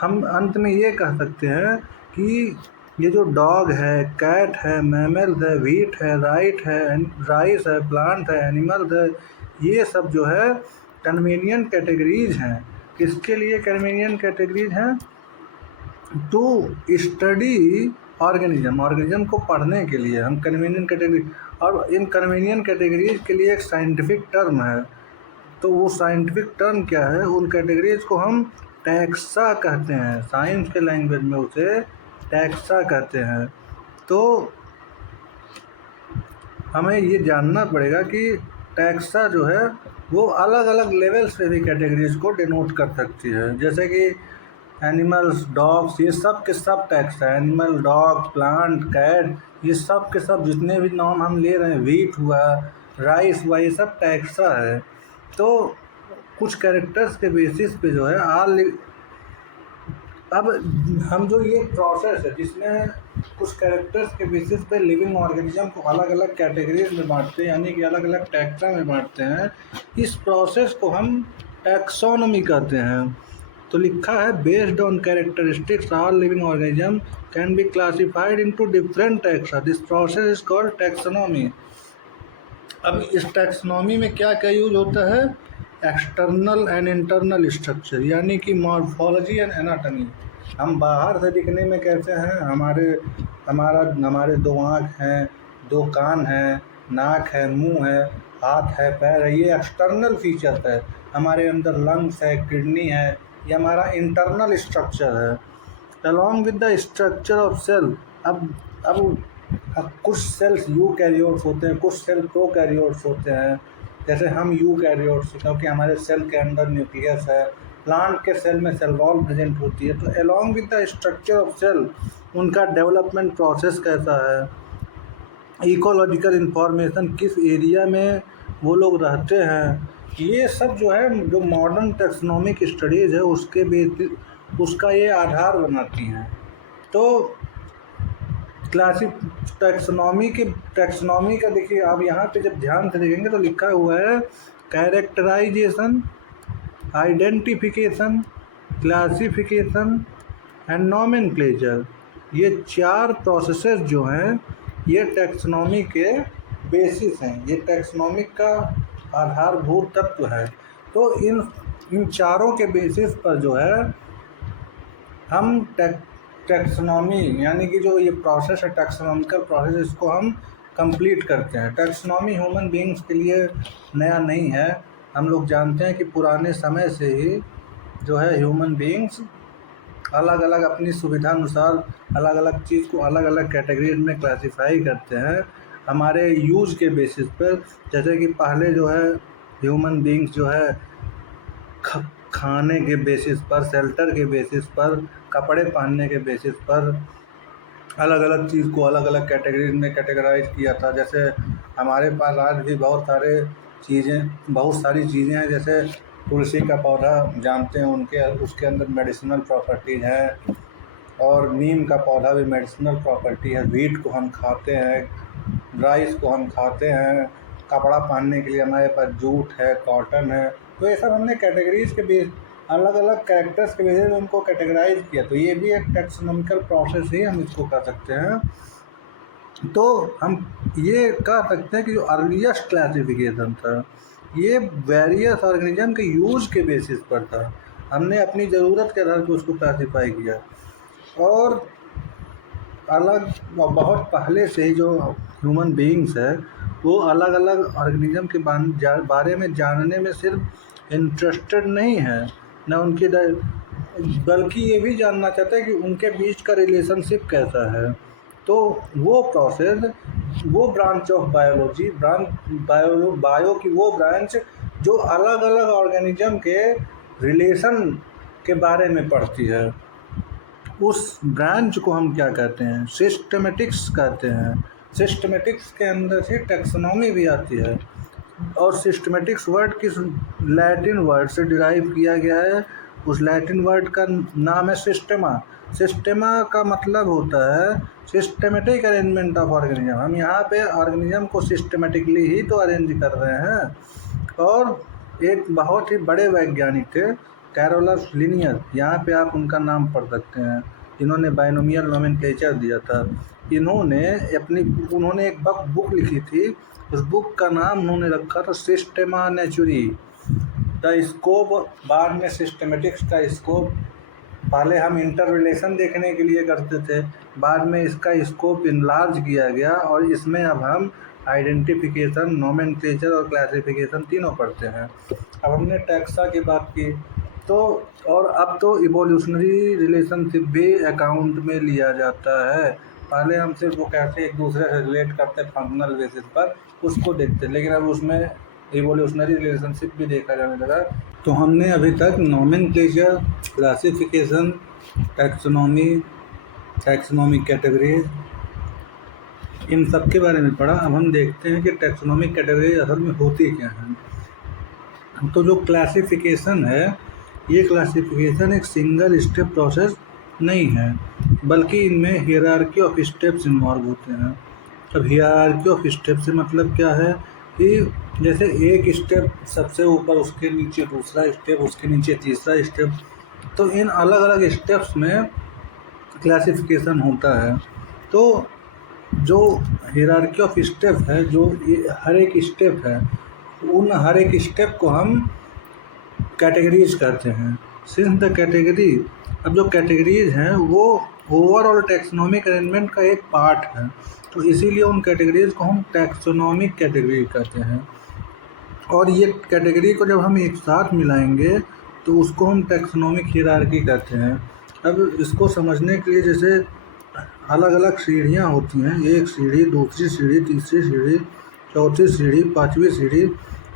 हम अंत में ये कह सकते हैं कि ये जो डॉग है, कैट है, मैमल्स है, व्हीट है, राइस है, प्लांट है, एनिमल्स है, ये सब जो है कन्वीनियंट कैटेगरीज हैं। किसके लिए कन्वीनियंट कैटेगरीज हैं? टू स्टडी ऑर्गेनिज्म को पढ़ने के लिए हम कन्वीनियंट कैटेगरी, और इन कन्वीनियंट कैटेगरीज के लिए एक साइंटिफिक टर्म है। तो वो साइंटिफिक टर्म क्या है? उन कैटेगरीज को हम टैक्सा कहते हैं, साइंस के लैंग्वेज में उसे टैक्सा कहते हैं। तो हमें ये जानना पड़ेगा कि टैक्सा जो है वो अलग अलग लेवल्स पे भी कैटेगरीज को डिनोट कर सकती है। जैसे कि एनिमल्स, डॉग्स, ये सब के सब टैक्सा है, एनिमल, डॉग, प्लांट, कैट, ये सब के सब जितने भी नाम हम ले रहे हैं, व्हीट हुआ, राइस हुआ, ये सब टैक्सा है। तो कुछ कैरेक्टर्स के बेसिस पे जो है अब हम जो ये प्रोसेस है जिसमें कुछ कैरेक्टर्स के बेसिस पे लिविंग ऑर्गेनिज्म को अलग अलग कैटेगरीज में बांटते हैं, यानी कि अलग अलग टैक्सा में बांटते हैं, इस प्रोसेस को हम टैक्सोनॉमी कहते हैं। तो लिखा है based on characteristics all living organism can be classified into different taxa, this process is called taxonomy. अब इस टैक्सोनॉमी में क्या क्या यूज होता है? एक्सटर्नल एंड इंटरनल स्ट्रक्चर, यानी कि मॉर्फोलॉजी एंड एनाटॉमी। हम बाहर से दिखने में कैसे हैं, हमारे 2 आँख हैं, 2 कान हैं, नाक है, मुंह है, हाथ है, पैर है, ये एक्सटर्नल फीचर्स है। हमारे अंदर लंग्स है, किडनी है, ये हमारा इंटरनल स्ट्रक्चर है। Along with the structure of cell, अब कुछ सेल्स यूकैरियोट्स होते हैं, कुछ सेल प्रोकैरियोट्स होते हैं। जैसे हम यूकैरियोट्स, क्योंकि हमारे सेल के अंदर न्यूक्लियस है, प्लांट के सेल में सेल वॉल प्रेजेंट होती है। तो along with the structure of cell उनका डेवलपमेंट प्रोसेस कैसा है, इकोलॉजिकल इंफॉर्मेशन, किस एरिया में वो लोग रहते हैं, ये सब जो है जो मॉडर्न टैक्सोनॉमिक स्टडीज़ है उसका ये आधार बनाती हैं। तो टैक्सोनॉमी का देखिए आप यहाँ पे जब ध्यान से देखेंगे तो लिखा हुआ है characterisation, identification, classification and nomenclature. ये 4 प्रोसेसेस जो हैं ये टैक्सोनॉमी के बेसिस हैं, ये टैक्सोनॉमिक का आधारभूत तत्व है। तो इन चारों के बेसिस पर जो है हम टैक्सोनॉमी, यानी कि जो ये प्रोसेस है टैक्सोनॉमिकल प्रोसेस, इसको हम कंप्लीट करते हैं। टैक्सोनॉमी ह्यूमन बीइंग्स के लिए नया नहीं है। हम लोग जानते हैं कि पुराने समय से ही जो है ह्यूमन बीइंग्स अलग अलग अपनी सुविधानुसार अलग अलग चीज़ को अलग अलग कैटेगरीज में क्लासीफाई करते हैं हमारे यूज़ के बेसिस पर। जैसे कि पहले जो है ह्यूमन बीइंग्स जो है खाने के बेसिस पर, शेल्टर के बेसिस पर, कपड़े पहनने के बेसिस पर अलग अलग चीज़ को अलग अलग कैटेगरीज में कैटेगराइज किया था। जैसे हमारे पास आज भी बहुत सारे चीज़ें, बहुत सारी चीज़ें हैं। जैसे तुलसी का पौधा जानते हैं, उसके अंदर मेडिसिनल प्रॉपर्टीज़ हैं, और नीम का पौधा भी मेडिसिनल प्रॉपर्टी है। वीट को हम खाते हैं, राइस को हम खाते हैं, कपड़ा पहनने के लिए हमारे पास जूट है, कॉटन है। तो ये सब हमने कैटेगरीज के बेस, अलग अलग कैरेक्टर्स के बेसिस पे उनको कैटेगराइज किया। तो ये भी एक टैक्सोनॉमिकल प्रोसेस ही हम इसको कर सकते हैं। तो हम ये कह सकते हैं कि जो अर्लीस्ट क्लासिफिकेशन था, ये वेरियस ऑर्गेनिज्म के यूज के बेसिस पर था। हमने अपनी ज़रूरत के आधार पर उसको क्लासीफाई किया, और अलग बहुत पहले से ही जो ह्यूमन बीइंग्स है वो अलग अलग ऑर्गेनिज्म के बारे में जानने में सिर्फ इंटरेस्टेड नहीं है, न उनके बल्कि ये भी जानना चाहते हैं कि उनके बीच का रिलेशनशिप कैसा है। तो वो प्रोसेस, वो ब्रांच ऑफ बायोलॉजी, बायो की वो ब्रांच जो अलग अलग ऑर्गेनिज्म के रिलेशन के बारे में पढ़ती है, उस ब्रांच को हम क्या कहते हैं? सिस्टमेटिक्स कहते हैं। सिस्टमेटिक्स के अंदर से टैक्सोनॉमी भी आती है, और सिस्टमेटिक्स वर्ड किस लैटिन वर्ड से डिराइव किया गया है? उस लैटिन वर्ड का नाम है सिस्टेमा। सिस्टेमा का मतलब होता है सिस्टमेटिक अरेंजमेंट ऑफ ऑर्गेनिज्म। हम यहाँ पे ऑर्गेनिज्म को सिस्टमेटिकली ही तो अरेंज कर रहे हैं। और एक बहुत ही बड़े वैज्ञानिक थे, कैरोलस लिनियर, यहाँ पे आप उनका नाम पढ़ सकते हैं, इन्होंने बाइनोमियल नोमेनक्लेचर दिया था। उन्होंने एक बुक लिखी थी, उस बुक का नाम उन्होंने रखा था सिस्टेमा नेचुरी। द स्कोप, बाद में सिस्टमेटिक्स का स्कोप, पहले हम इंटर रिलेशन देखने के लिए करते थे, बाद में इसका स्कोप इनलार्ज किया गया, और इसमें अब हम आइडेंटिफिकेशन, नोमेनक्लेचर और क्लासिफिकेशन तीनों पढ़ते हैं। अब हमने टैक्सा की बात की, तो और अब तो इवोल्यूशनरी रिलेशनशिप भी अकाउंट में लिया जाता है। पहले हम सिर्फ वो कैसे एक दूसरे से रिलेट करते फंक्शनल बेसिस पर, उसको देखते, लेकिन अब उसमें इवोल्यूशनरी रिलेशनशिप भी देखा जाने लगा। तो हमने अभी तक nomenclature, classification, taxonomy, taxonomic categories, इन सब के बारे में पढ़ा। अब हम देखते हैं कि टैक्सोनॉमिक कैटेगरीज असल में होती क्या है। तो जो क्लासिफिकेशन है, ये क्लासिफिकेशन एक सिंगल स्टेप प्रोसेस नहीं है, बल्कि इनमें हियरार्की ऑफ स्टेप्स इन्वॉल्व होते हैं। अब हियरार्की ऑफ स्टेप से मतलब क्या है कि जैसे एक स्टेप सबसे ऊपर, उसके नीचे दूसरा स्टेप, उसके नीचे तीसरा स्टेप, तो इन अलग अलग स्टेप्स में क्लासिफिकेशन होता है। तो जो हियरार्की ऑफ स्टेप है, जो हर एक स्टेप है, उन हर एक स्टेप को हम कैटेगरीज करते हैं। सिंस द कैटेगरी, अब जो कैटेगरीज हैं वो ओवरऑल टैक्सोनॉमिक अरेंजमेंट का एक पार्ट है, तो इसीलिए उन कैटेगरीज को हम टैक्सोनॉमिक कैटेगरी कहते हैं। और ये कैटेगरी को जब हम एक साथ मिलाएंगे तो उसको हम टैक्सोनॉमिक हियरार्की कहते हैं। अब इसको समझने के लिए जैसे अलग अलग सीढ़ियाँ होती हैं, एक सीढ़ी, दूसरी सीढ़ी, तीसरी सीढ़ी, चौथी सीढ़ी, पाँचवीं सीढ़ी,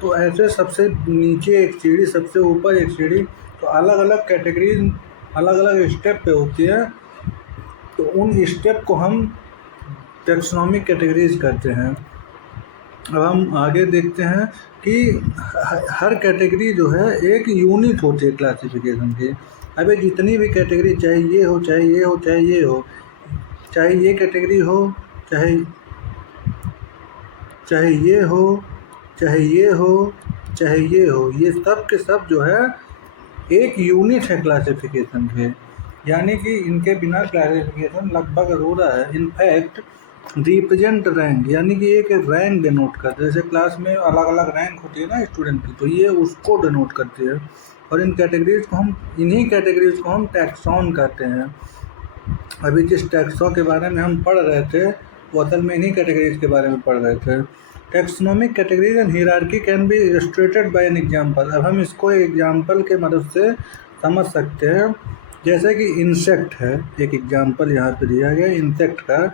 तो ऐसे सबसे नीचे एक सीढ़ी, सबसे ऊपर एक सीढ़ी, तो अलग अलग कैटेगरीज अलग अलग स्टेप पे होती है। तो उन स्टेप को हम टैक्सोनॉमिक कैटेगरीज कहते हैं। अब हम आगे देखते हैं कि हर कैटेगरी जो है एक यूनिट होती है क्लासिफिकेशन की। अबे जितनी भी कैटेगरी, चाहे ये हो, चाहे ये हो, चाहे ये हो, चाहे ये कैटेगरी हो, चाहे ये हो, चाहे ये हो, चाहे ये हो, ये सब के सब जो है एक यूनिट है क्लासिफिकेशन के, यानी कि इनके बिना क्लासिफिकेशन लगभग अधूरा है। इनफैक्ट रिप्रेजेंट रैंक, यानी कि एक रैंक डिनोट करते हैं। जैसे क्लास में अलग अलग रैंक होती है ना स्टूडेंट की, तो ये उसको डिनोट करती है। और इन कैटेगरीज को हम, इन्हीं कैटेगरीज को हम टैक्सॉन कहते हैं। अभी जिस टैक्सॉन के बारे में हम पढ़ रहे थे वो असल में इन्हीं कैटेगरीज के बारे में पढ़ रहे थे। Taxonomic categories and hierarchy can be illustrated by an example. अब हम इसको एग्जांपल के मदद से समझ सकते हैं। जैसे कि इंसेक्ट है, एक एग्जांपल यहाँ पे दिया गया इंसेक्ट का।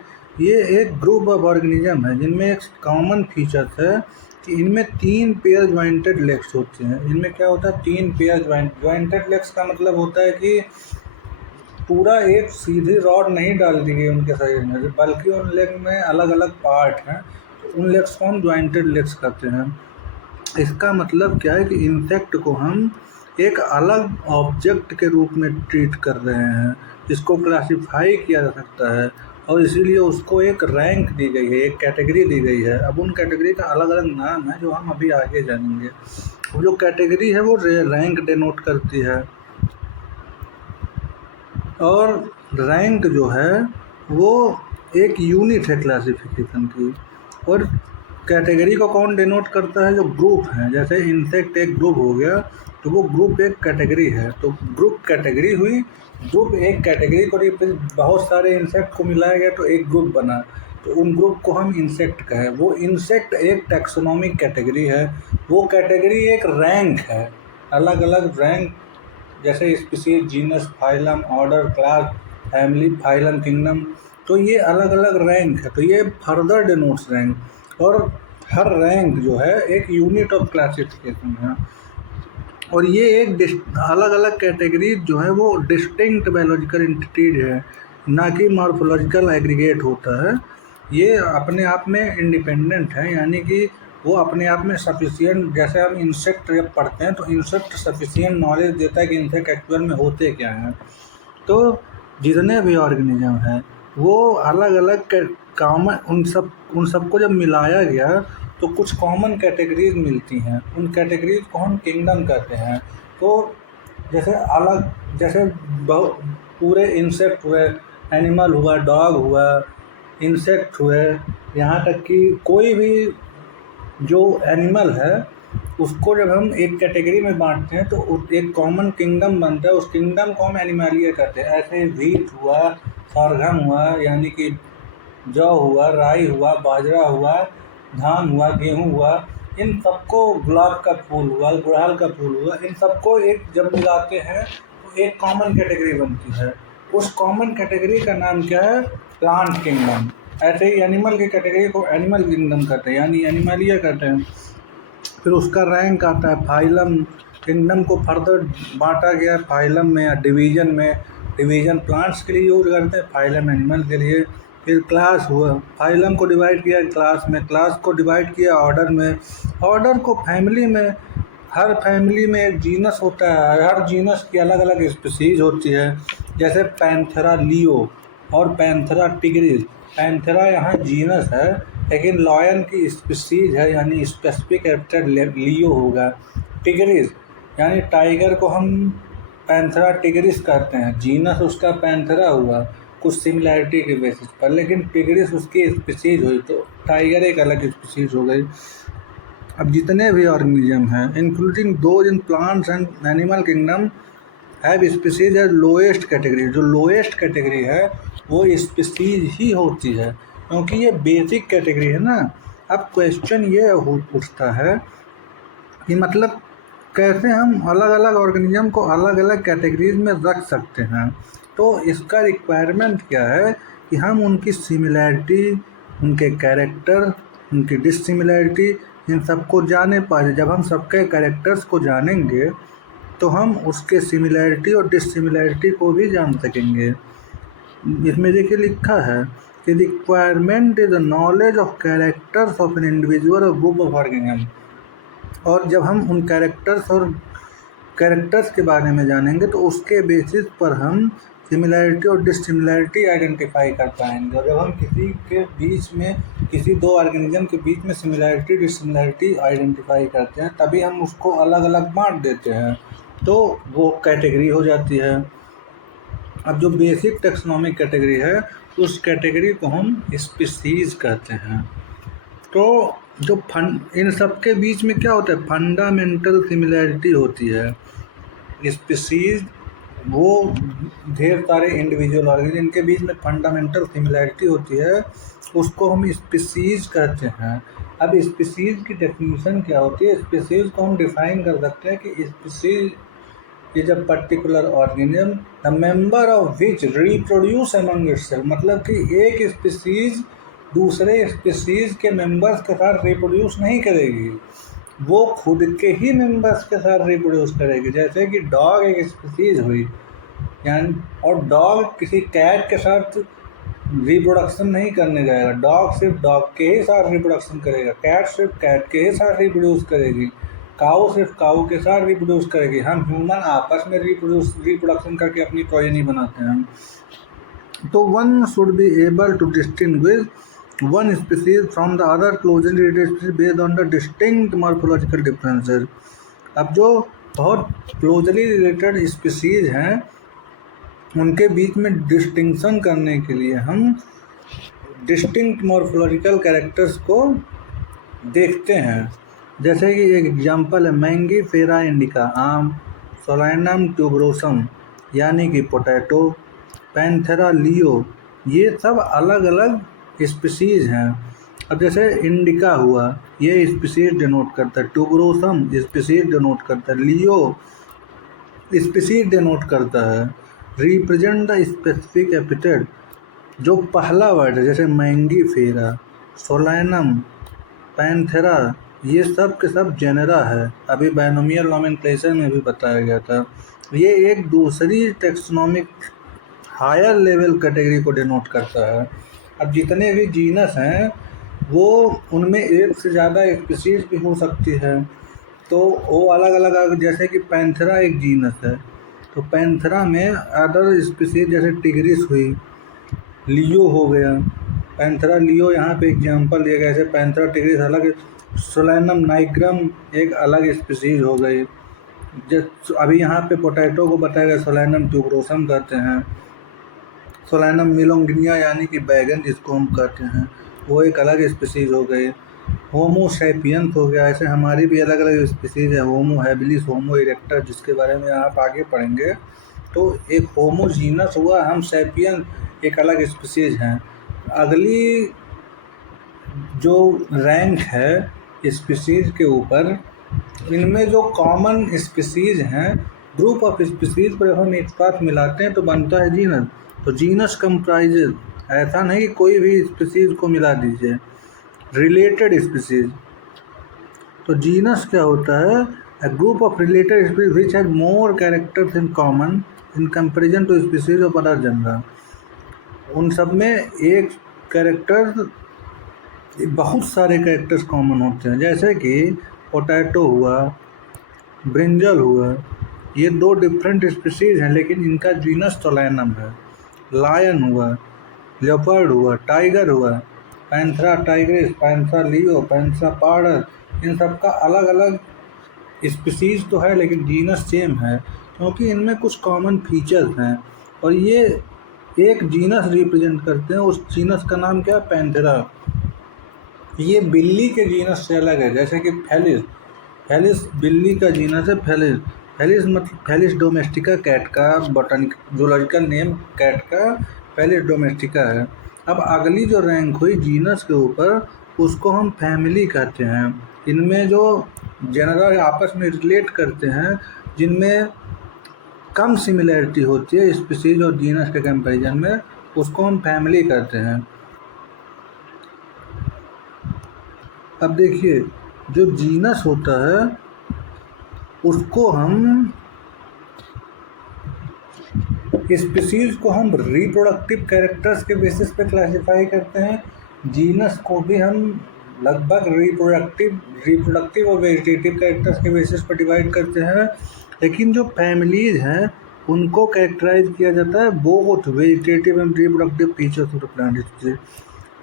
ये एक ग्रुप ऑफ ऑर्गेनिज्म है जिनमें एक कॉमन फीचर्स है कि इनमें 3 पेयर ज्वाइंटेड लेग्स होते हैं। इनमें क्या होता है? 3 पेयर ज्वाइंटेड लेग्स का मतलब होता है कि पूरा एक सीधी रॉड नहीं डाल दी गई उनके शरीर में, बल्कि उन लेग में अलग अलग पार्ट हैं, तो उन लेग्स को हम ज्वाइंटेड लेग्स कहते हैं। इसका मतलब क्या है कि इंसेक्ट को हम एक अलग ऑब्जेक्ट के रूप में ट्रीट कर रहे हैं, इसको क्लासिफाई किया जा सकता है और इसीलिए उसको एक रैंक दी गई है, एक कैटेगरी दी गई है। अब उन कैटेगरी का अलग अलग नाम है जो हम अभी आगे जानेंगे। वो जो कैटेगरी है वो रैंक डिनोट करती है, और रैंक जो है वो एक यूनिट है क्लासिफिकेशन की। और कैटेगरी को कौन डिनोट करता है? जो ग्रुप हैं, जैसे इंसेक्ट एक ग्रुप हो गया तो वो ग्रुप एक कैटेगरी है, तो ग्रुप कैटेगरी हुई। ग्रुप एक कैटेगरी को बहुत सारे इंसेक्ट को मिलाया गया तो एक ग्रुप बना, तो उन ग्रुप को हम इंसेक्ट कहें। वो इंसेक्ट एक टैक्सोनॉमिक कैटेगरी है, वो कैटेगरी एक रैंक है, अलग अलग रैंक, जैसे species, genus, phylum, order, class, family, phylum, kingdom, तो ये अलग अलग रैंक है। तो ये फर्दर डिनोट्स रैंक, और हर रैंक जो है एक यूनिट ऑफ क्लासिफिकेशन है। और ये एक अलग अलग कैटेगरी जो है वो डिस्टिंक्ट बायोलॉजिकल एंटिटीज है, ना कि मॉर्फोलॉजिकल एग्रीगेट होता है। ये अपने आप में इंडिपेंडेंट है, यानी कि वो अपने आप में सफिशिएंट, जैसे हम इंसेक्ट जब पढ़ते हैं तो इंसेक्ट सफिशिएंट नॉलेज देता है कि इंसेक्ट एक्चुअल में होते क्या हैं। तो जितने भी ऑर्गेनिज्म हैं वो अलग अलग कॉमन, उन सबको जब मिलाया गया तो कुछ कॉमन कैटेगरीज मिलती हैं। उन कैटेगरीज को हम किंगडम कहते हैं। तो जैसे पूरे इंसेक्ट हुए, एनिमल हुआ, डॉग हुआ, इंसेक्ट हुए, यहाँ तक कि कोई भी जो एनिमल है उसको जब हम एक कैटेगरी में बांटते हैं तो एक कॉमन किंगडम बनता है, उस किंगडम को हम एनिमलिया कहते हैं। ऐसे व्हीट हुआ, सरगम हुआ, यानी कि जौ हुआ, राई हुआ, बाजरा हुआ, धान हुआ, गेहूँ हुआ, इन सबको, गुलाब का फूल हुआ, गुड़हल का फूल हुआ, इन सबको एक जब मिलाते हैं तो एक कॉमन कैटेगरी बनती है। उस कॉमन कैटेगरी का नाम क्या है? Plant kingdom. ऐसे ही एनिमल की कैटेगरी को एनिमल किंगडम कहते हैं, यानी एनिमलिया कहते हैं। फिर उसका रैंक आता है फाइलम। किंगडम को फर्दर बांटा गया फाइलम में या डिवीज़न में। डिवीज़न प्लांट्स के लिए यूज करते हैं, फाइलम एनिमल के लिए। फिर क्लास हुआ, फाइलम को डिवाइड किया क्लास में, क्लास को डिवाइड किया ऑर्डर में, ऑर्डर को फैमिली में। हर फैमिली में एक जीनस होता है, हर जीनस की अलग अलग स्पीसीज होती है, जैसे पैंथेरा लियो और पैंथेरा टिग्रिस। पैंथेरा यहाँ जीनस है, लेकिन लॉयन की स्पीसीज है, यानी स्पेसिफिक एपिथेट लियो होगा। टिग्रिस यानी टाइगर को हम पैंथेरा टिग्रिस कहते हैं, जीनस उसका पैंथेरा हुआ कुछ सिमिलैरिटी के बेसिस पर, लेकिन टिग्रिस उसकी स्पीसीज हुई तो टाइगर एक अलग स्पीसीज हो गई। अब जितने भी ऑर्गेनिज्म हैं including those in plants and animal kingdom have species है लोएस्ट कैटेगरी। जो लोएस्ट कैटेगरी है वो स्पीसीज ही होती है, क्योंकि ये बेसिक कैटेगरी है ना। अब क्वेश्चन ये उठता है कि मतलब कैसे हम अलग अलग ऑर्गेनिज्म को अलग अलग कैटेगरीज में रख सकते हैं। तो इसका रिक्वायरमेंट क्या है कि हम उनकी सिमिलैरिटी, उनके कैरेक्टर, उनकी डिसिमिलैरिटी, इन सबको जाने पाए। जब हम सबके कैरेक्टर्स को जानेंगे तो हम उसके सिमिलैरिटी और डिसिमिलैरिटी को भी जान सकेंगे। इसमें देखिए लिखा है कि requirement is the knowledge of characters of an individual और ग्रुप ऑफ ऑर्गेनिज्म। और जब हम उन कैरेक्टर्स के बारे में जानेंगे तो उसके बेसिस पर हम सिमिलैरिटी और डिसिमिलैरिटी आइडेंटिफाई कर पाएंगे। और जब हम किसी के बीच में, किसी दो ऑर्गेनिज्म के बीच में सिमिलैरिटी डिसिमिलैरिटी आइडेंटिफाई करते हैं, तभी हम उसको अलग अलग बांट देते हैं, तो वो कैटेगरी हो जाती है। अब जो बेसिक टैक्सोनॉमिक कैटेगरी है उस कैटेगरी को हम स्पीसीज कहते हैं। तो जो इन सब के बीच में क्या होता है? फंडामेंटल सिमिलैरिटी होती है। स्पीसीज वो ढेर सारे इंडिविजुअल ऑर्गेनिज्म, इनके बीच में फंडामेंटल सिमिलैरिटी होती है, उसको हम स्पीसीज कहते हैं। अब स्पीसीज की डेफिनेशन क्या होती है? स्पीसीज को हम डिफाइन कर सकते हैं कि species is a particular organism the member of which reproduce among itself. मतलब कि एक स्पीसीज दूसरे स्पीसीज के मेंबर्स के साथ रिप्रोड्यूस नहीं करेगी, वो खुद के ही मेंबर्स के साथ रिप्रोड्यूस करेगी। जैसे कि डॉग एक स्पीसीज हुई, यानी, और डॉग किसी कैट के साथ रिप्रोडक्शन नहीं करने जाएगा, डॉग सिर्फ डॉग के ही साथ रिप्रोडक्शन करेगा, कैट सिर्फ कैट के ही साथ रिप्रोड्यूस करेगी। काऊ सिर्फ काऊ के साथ रिप्रोड्यूस करेगी, हम ह्यूमन आपस में रिप्रोडक्शन करके अपनी प्रोजेनी बनाते हैं। तो one should be able to distinguish one species from the other closely related species based on the distinct morphological differences. अब जो बहुत क्लोजली रिलेटेड स्पीसीज हैं उनके बीच में डिस्टिंक्शन करने के लिए हम डिस्टिंक्ट मॉर्फोलॉजिकल कैरेक्टर्स को देखते हैं। जैसे कि एक एग्जांपल है मैंगीफेरा इंडिका आम, सोलैनम ट्यूबरोसम यानी कि पोटैटो, पैंथेरा लियो, ये सब अलग अलग स्पीसीज हैं। अब जैसे इंडिका हुआ ये स्पीसीज डिनोट करता है, ट्यूबरोसम स्पीसीज डिनोट करता है, लियो स्पीसीज डिनोट करता है, रिप्रेजेंट द स्पेसिफिक एपिथेट जो पहला वर्ड है, जैसे मैंगीफेरा, सोलैनम, पैंथेरा, ये सब के सब जेनेरा है। अभी बायनोमियल नोमेनक्लेचर में भी बताया गया था। ये एक दूसरी टेक्सोनोमिक हायर लेवल कैटेगरी को डिनोट करता है। अब जितने भी जीनस हैं वो उनमें एक से ज़्यादा स्पीसीज भी हो सकती है, तो वो अलग अलग, जैसे कि पैंथेरा एक जीनस है तो पैंथेरा में अदर स्पीसीज जैसे टिग्रिस हुई, लियो हो गया, पैंथेरा लियो यहाँ पे एग्जांपल दिया गया। जैसे पैंथेरा टिग्रिस अलग, सोलैनम नाइग्रम एक अलग स्पीसीज हो गई। अभी यहाँ पे पोटैटो को बताया गया सोलैनम ट्यूबरोसम कहते हैं, सोलैनम मिलोंगिनिया यानी कि बैगन जिसको हम कहते हैं वो एक अलग स्पीसीज हो गई। होमो सैपियंस हो गया। ऐसे हमारी भी अलग अलग स्पीसीज है, होमो हैबिलिस, होमो इरेक्टर, जिसके बारे में आप आगे पढ़ेंगे। तो एक होमोजीनस हुआ, हम सैपियन एक अलग स्पीसीज हैं। अगली जो रैंक है स्पीसीज के ऊपर, इनमें जो कॉमन स्पीसीज हैं, ग्रुप ऑफ स्पीसीज पर हम एक साथ मिलाते हैं तो बनता है जीनस। तो जीनस कंप्राइजेज, ऐसा नहीं कि कोई भी स्पीसीज को मिला दीजिए, रिलेटेड स्पीसीज। तो जीनस क्या होता है? A group of related species which has more characters in common in comparison to species of other genera. उन सब में एक कैरेक्टर, बहुत सारे कैरेक्टर्स कॉमन होते हैं। जैसे कि पोटैटो हुआ, ब्रिंजल हुआ, ये दो डिफरेंट स्पीसीज हैं लेकिन इनका जीनस सोलैनम है। लायन हुआ, लेपर्ड हुआ, टाइगर हुआ, panthera tigris, panthera leo, panthera pardus, इन सब का अलग अलग स्पीसीज तो है लेकिन जीनस सेम है क्योंकि इनमें कुछ कॉमन फीचर्स हैं और ये एक जीनस रिप्रेजेंट करते हैं। उस जीनस का नाम क्या है? पैंथेरा। ये बिल्ली के जीनस से अलग है। जैसे कि फेलिस, फेलिस बिल्ली का जीनस है। फेलिस, फेलिस मतलब फेलिस डोमेस्टिका कैट का बॉटनिक जूलॉजिकल नेम कैट का फेलिस डोमेस्टिका है। अब अगली जो रैंक हुई जीनस के ऊपर, उसको हम फैमिली कहते हैं। इनमें जो जनरल आपस में रिलेट करते हैं, जिनमें कम सिमिलैरिटी होती है स्पीसीज और जीनस के कंपैरिजन में, उसको हम फैमिली कहते हैं। अब देखिए, जो जीनस होता है उसको हम, स्पीसीज को हम रिप्रोडक्टिव कैरेक्टर्स के बेसिस पे क्लासिफाई करते हैं। जीनस को भी हम लगभग रिप्रोडक्टिव और वेजिटेटिव कैरेक्टर्स के बेसिस पर डिवाइड करते हैं। लेकिन जो फैमिलीज हैं उनको कैरेक्टराइज किया जाता है both vegetative and reproductive features of the plant.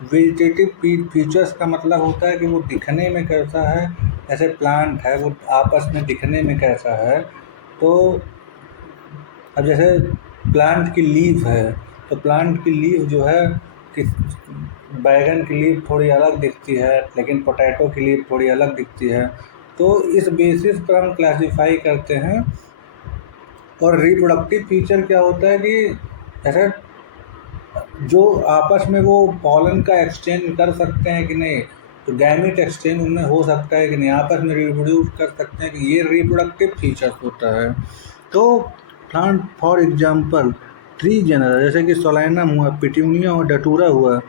Vegetative features का मतलब होता है कि वो दिखने में कैसा है, जैसे प्लांट है वो आपस में दिखने में कैसा है। तो अब जैसे प्लांट की लीफ है तो प्लांट की लीफ जो है कि बैगन की लीफ थोड़ी अलग दिखती है लेकिन पोटैटो की लीफ थोड़ी अलग दिखती है। तो इस बेसिस पर हम क्लासिफाई करते हैं। और रिप्रोडक्टिव फीचर क्या होता है कि जैसे जो आपस में वो पॉलन का एक्सचेंज कर सकते हैं कि नहीं, तो गैमेट एक्सचेंज उनमें हो सकता है कि नहीं, आपस में रिप्रोड्यूस कर सकते हैं कि ये रिप्रोडक्टिव फीचर्स होता है। तो plant for example tree general, जैसे कि सोलैनम हुआ, पिट्यूनिया और डटूरा हुआ,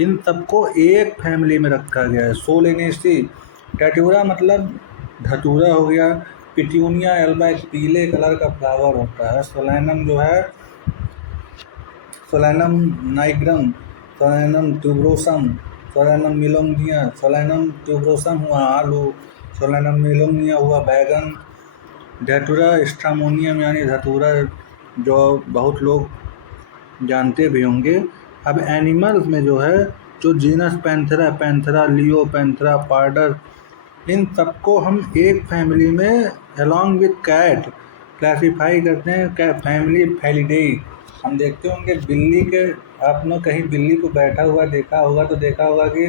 इन सबको एक फैमिली में रखा गया है। सोलेनेसी, डटूरा मतलब धतूरा हो गया, पिट्यूनिया एल्बा एक पीले कलर का फ्लावर होता है, सोलैनम जो है solanum nigrum, solanum tuberosum, solanum melongena, solanum tuberosum हुआ आलू, सोलेनम मेलोनिया हुआ बैगन, धैतुरा स्ट्रामोनियम यानी धतूरा, जो बहुत लोग जानते भी होंगे। अब एनिमल्स में जो है, जो genus panthera, panthera leo, panthera pardus, इन सबको हम एक फैमिली में अलॉन्ग विथ कैट क्लासिफाई करते हैं, फैमिली फेलिडेई। हम देखते होंगे बिल्ली के, आपने कहीं बिल्ली को बैठा हुआ देखा होगा तो देखा होगा कि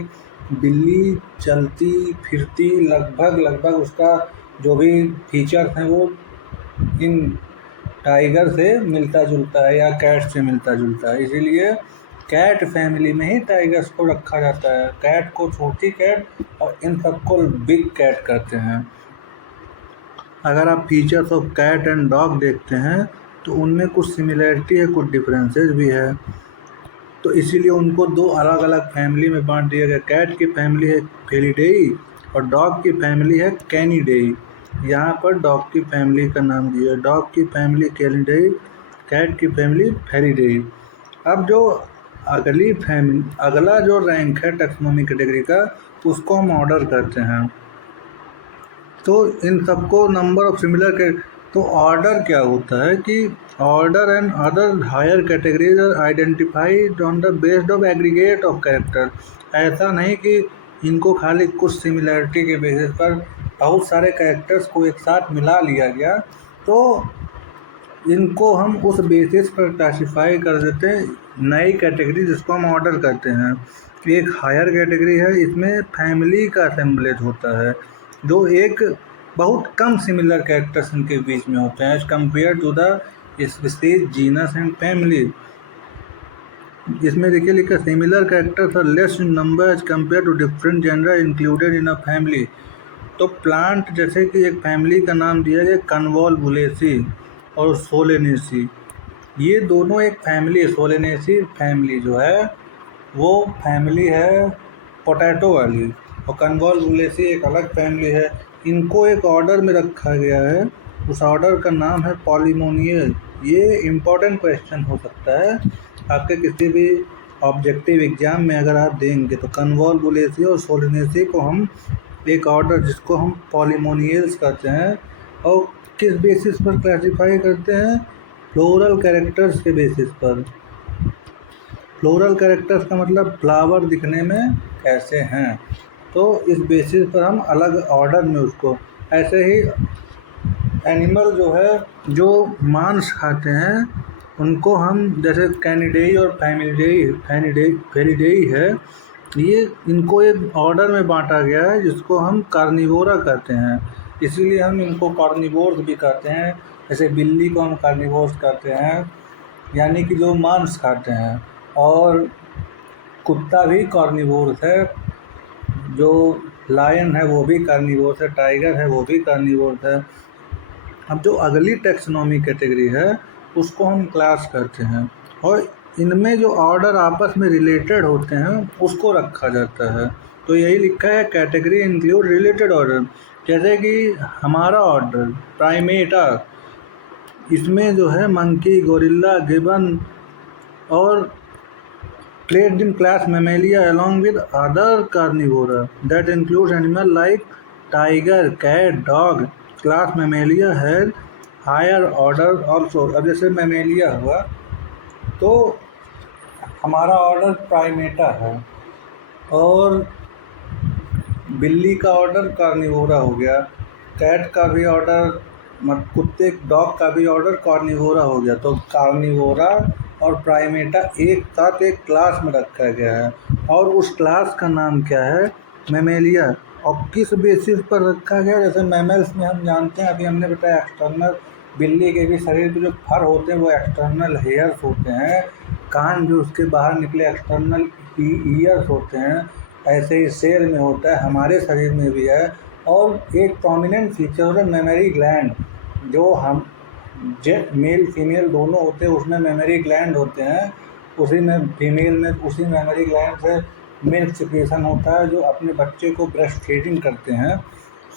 बिल्ली चलती फिरती लगभग उसका जो भी फीचर्स हैं वो इन टाइगर से मिलता जुलता है या कैट से मिलता जुलता है। इसीलिए कैट फैमिली में ही टाइगर्स को रखा जाता है। कैट को छोटी कैट और इन सबको बिग कैट कहते हैं। अगर आप features of cat and dog देखते हैं तो उनमें कुछ सिमिलरिटी है, कुछ डिफरेंसेस भी है। तो इसीलिए उनको दो अलग अलग फैमिली में बांट दिया गया। कैट की फैमिली है फेलिडेई और डॉग की फैमिली है कैनिडेई। यहाँ पर डॉग की फैमिली का नाम दिया, डॉग की फैमिली कैनिडेई, कैट की फैमिली फेलिडेई। अब जो अगला जो रैंक है टैक्सोनॉमी कैटेगरी का, उसको हम ऑर्डर करते हैं। तो इन सबको नंबर ऑफ सिमिलर के, तो ऑर्डर क्या होता है कि order and other higher categories are identified on the based of aggregate of character. ऐसा नहीं कि इनको खाली कुछ सिमिलरिटी के बेसिस पर बहुत सारे कैरेक्टर्स को एक साथ मिला लिया गया, तो इनको हम उस बेसिस पर क्लासिफाई कर देते हैं नई कैटेगरी, जिसको हम ऑर्डर करते हैं। एक हायर कैटेगरी है, इसमें फैमिली का असेंबलेज होता है, जो एक बहुत कम सिमिलर कैरेक्टर्स इनके बीच में होते हैं as compare to the species, genus and family. इसमें देखिए लिखा similar characters are less in number as compare to different gender included in a family. तो प्लांट, जैसे कि एक फैमिली का नाम दिया गया कन्वोल्वुलेसी और सोलेनेसी, ये दोनों एक फैमिली है। सोलेनेसी फैमिली जो है वो फैमिली है पोटैटो वाली, और कन्वोल्वुलेसी एक अलग फैमिली है। इनको एक ऑर्डर में रखा गया है, उस ऑर्डर का नाम है पॉलीमोनियल। ये इम्पोर्टेंट क्वेश्चन हो सकता है आपके किसी भी ऑब्जेक्टिव एग्जाम में, अगर आप देंगे तो कन्वोल्वुलेसी और सोलेनेसी को हम एक ऑर्डर, जिसको हम पॉलीमोनियल्स कहते हैं, और किस बेसिस पर क्लासिफाई करते हैं, फ्लोरल कैरेक्टर्स के बेसिस पर। फ्लोरल कैरेक्टर्स का मतलब फ्लावर दिखने में कैसे हैं, तो इस बेसिस पर हम अलग ऑर्डर में उसको। ऐसे ही एनिमल जो है, जो मांस खाते हैं, उनको हम जैसे कैनिडेई और फेलिडेई है, ये इनको एक ऑर्डर में बांटा गया है जिसको हम कार्निवोरा कहते हैं। इसीलिए हम इनको कार्निवोर्स भी कहते हैं। जैसे बिल्ली को हम कार्निवोर्स कहते हैं, यानी कि जो मांस खाते हैं, और कुत्ता भी कार्निवोर्स है, जो लायन है वो भी कार्निवोर्स है, टाइगर है वो भी कार्निवोर्स है। अब जो अगली टैक्सोनॉमी कैटेगरी है उसको हम क्लास करते हैं, और इनमें जो ऑर्डर आपस में रिलेटेड होते हैं उसको रखा जाता है। तो यही लिखा है कैटेगरी इंक्लूड रिलेटेड ऑर्डर। जैसे कि हमारा ऑर्डर प्राइमेटा, इसमें जो है मंकी, गोरिल्ला, गिबन और placed in class Mammalia along with other carnivora that includes animal like tiger, cat, dog. Class Mammalia has higher order also। अब जैसे Mammalia हुआ तो हमारा ऑर्डर प्राइमेटा है, और बिल्ली का ऑर्डर कार्निवोरा हो गया, कैट का भी ऑर्डर, कुत्ते डॉग का भी ऑर्डर कार्निवोरा हो गया। तो कार्निवोरा और प्राइमेटा एक साथ एक क्लास में रखा गया है, और उस क्लास का नाम क्या है, मैमेलिया। और किस बेसिस पर रखा गया, जैसे मैमल्स में हम जानते हैं, अभी हमने बताया एक्सटर्नल, बिल्ली के भी शरीर पे जो फर होते हैं वो एक्सटर्नल हेयर्स होते हैं, कान जो उसके बाहर निकले एक्सटर्नल ईयर्स होते हैं। ऐसे ही शेर में होता है, हमारे शरीर में भी है। और एक प्रोमिनेंट फीचर है मेमोरी ग्लैंड, जो हम मेल फीमेल दोनों होते हैं, उसमें मेमोरी ग्लैंड होते हैं। उसी में फीमेल में उसी मेमोरी ग्लैंड से मिल्क सिक्रेशन होता है, जो अपने बच्चे को ब्रेस्ट फीडिंग करते हैं।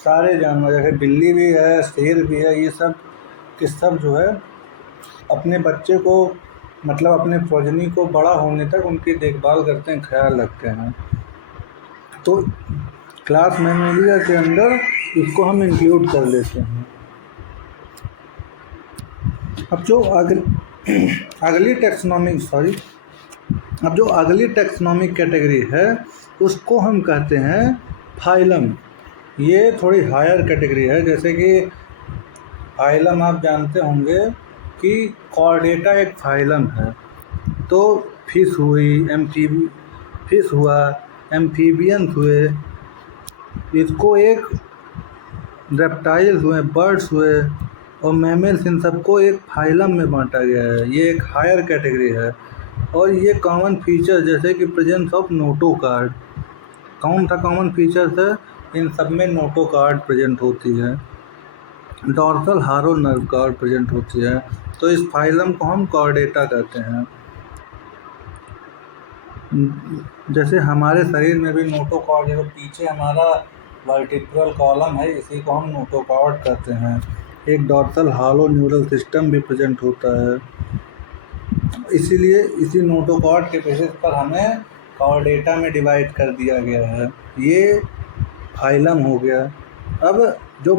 सारे जानवर, जैसे बिल्ली भी है, शेर भी है, ये सब के सब जो है अपने बच्चे को, मतलब अपने प्रोजनी को बड़ा होने तक उनकी देखभाल करते हैं, ख्याल रखते हैं। तो क्लास मैमेलिया के अंदर इसको हम इंक्लूड कर लेते हैं। अब जो अगली टैक्सोनॉमिक कैटेगरी है उसको हम कहते हैं फाइलम। ये थोड़ी हायर कैटेगरी है। जैसे कि फाइलम आप जानते होंगे कि कॉर्डेटा एक फाइलम है। तो फिश हुआ, एम्फीबियंस हुए, इसको एक रेप्टाइल्स हुए, बर्ड्स हुए और मैमल्स, इन सबको एक फाइलम में बांटा गया है। ये एक हायर कैटेगरी है। और ये कॉमन फीचर जैसे कि प्रेजेंस ऑफ नोटोकार्ड, कौन सा कॉमन फीचर्स है? इन सब में नोटोकार्ड प्रेजेंट होती है, डॉर्सल हारो नर्व कार्ड प्रेजेंट होती है। तो इस फाइलम को हम कॉर्डेटा कहते हैं। जैसे हमारे शरीर में भी नोटोकॉर्ड है, तो पीछे हमारा वर्टिब्रल कॉलम है, इसी को हम नोटोकॉर्ड कहते हैं। एक डॉर्सल हालो न्यूरल सिस्टम भी प्रेजेंट होता है। इसीलिए इसी नोटोकॉर्ड के बेसिस पर हमें कॉर्डेटा में डिवाइड कर दिया गया है। ये फाइलम हो गया। अब जो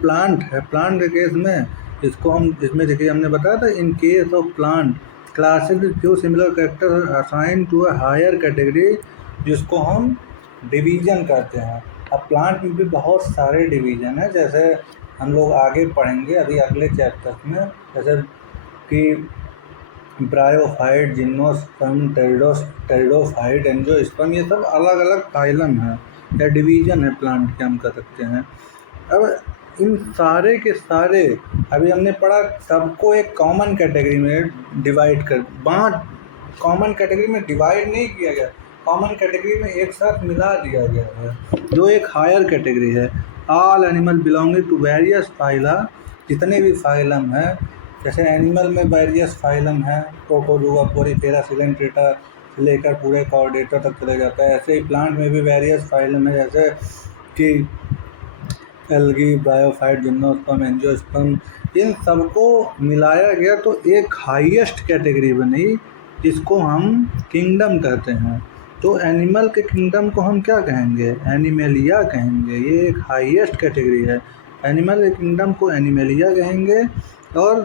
प्लांट है, प्लांट के केस में इसको हम, इसमें देखिए हमने बताया था, in case of plant classes with few similar characters assign to a higher category, जिसको हम डिवीजन कहते हैं। अब प्लांट में भी बहुत सारे डिवीजन है, जैसे हम लोग आगे पढ़ेंगे अभी अगले चैप्टर में, जैसे कि ब्रायोफाइट, जिम्नोस्पर्म, टेरिडोफाइट, एंजियोस्पर्म, ये सब अलग अलग फाइलम है या डिवीजन है प्लांट के, हम कह सकते हैं। अब इन सारे के सारे अभी हमने पढ़ा, सबको एक कॉमन कैटेगरी में कॉमन कैटेगरी में डिवाइड नहीं किया गया, कॉमन कैटेगरी में एक साथ मिला दिया गया है, जो एक हायर कैटेगरी है। All animal belonging to various phyla, जितने भी फाइलम हैं, जैसे एनिमल में वेरियस फाइलम है, प्रोटोजोआ, पोरीफेरा, सिलेंट्रेटा से लेकर पूरे कॉर्डेटा तक चले जाता है। ऐसे ही प्लांट में भी वेरियस फाइलम है, जैसे कि एल्गी, ब्रायोफाइट, जिम्नोस्पर्म, एंजियोस्पर्म, इन सबको मिलाया गया तो एक हाईएस्ट कैटेगरी बनी, जिसको हम किंगडम कहते हैं। तो एनिमल के किंगडम को हम क्या कहेंगे? एनिमेलिया कहेंगे। ये एक हाईएस्ट कैटेगरी है। एनिमल के किंगडम को एनिमेलिया कहेंगे और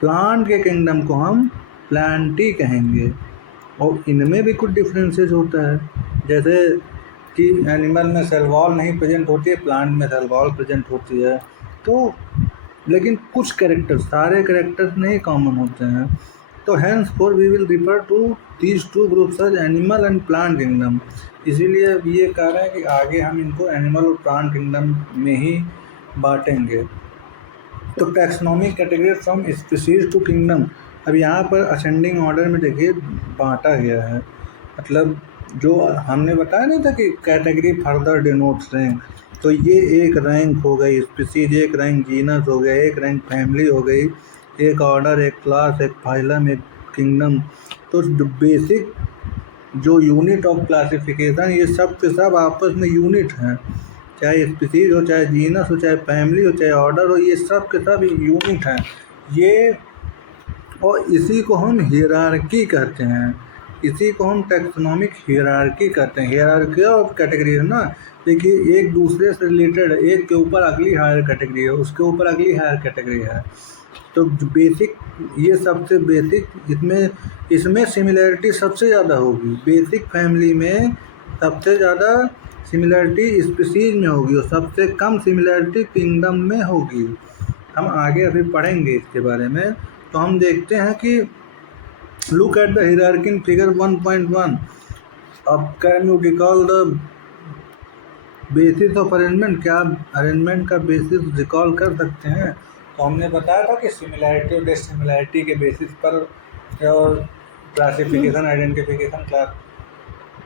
प्लांट के किंगडम को हम प्लांटी कहेंगे। और इनमें भी कुछ डिफरेंसेस होता है, जैसे कि एनिमल में सेल वॉल नहीं प्रेजेंट होती है, प्लांट में सेल वॉल प्रेजेंट होती है। तो लेकिन कुछ कैरेक्टर, सारे कैरेक्टर्स नहीं कॉमन होते हैं। तो henceforth we will refer to these two groups as animal and plant kingdom. इसीलिए अब ये कह रहे हैं कि आगे हम इनको एनिमल और प्लांट किंगडम में ही बांटेंगे। तो taxonomic category from species to kingdom, अब यहाँ पर असेंडिंग ऑर्डर में देखिए बांटा गया है। मतलब जो हमने बताया नहीं था कि कैटेगरी फर्दर डिनोट्स रैंक, तो ये एक रैंक हो गई स्पीशीज, एक रैंक जीनस हो गया, एक रैंक फैमिली हो गई, एक ऑर्डर, एक क्लास, एक फाइलम, एक किंगडम। तो बेसिक जो यूनिट ऑफ क्लासिफिकेशन, ये सब के सब आपस में यूनिट हैं, चाहे स्पीशीज हो, चाहे जीनस हो, चाहे फैमिली हो, चाहे ऑर्डर हो, ये सब के सब यूनिट हैं ये। और इसी को हम हियरार्की कहते हैं, इसी को हम टैक्सोनॉमिक हियरार्की कहते हैं। हियरार्की ऑफ कैटेगरी है ना, देखिए एक दूसरे से रिलेटेड है, एक के ऊपर अगली हायर कैटेगरी है, उसके ऊपर अगली हायर कैटेगरी है। तो बेसिक, ये सबसे बेसिक, इसमें सिमिलैरिटी सबसे ज़्यादा होगी। बेसिक फैमिली में सबसे ज़्यादा सिमिलैरिटी स्पीशीज में होगी और सबसे कम सिमिलैरिटी किंगडम में होगी। हम आगे अभी पढ़ेंगे इसके बारे में। तो हम देखते हैं कि look at the hierarchy in figure 1.1। अब can you recall the basis of arrangement, क्या आप अरेंजमेंट का बेसिस रिकॉल कर सकते हैं? तो हमने बताया था कि सिमिलैरिटी और डिसिमिलैरिटी के बेसिस पर और क्लासिफिकेशन, आइडेंटिफिकेशन,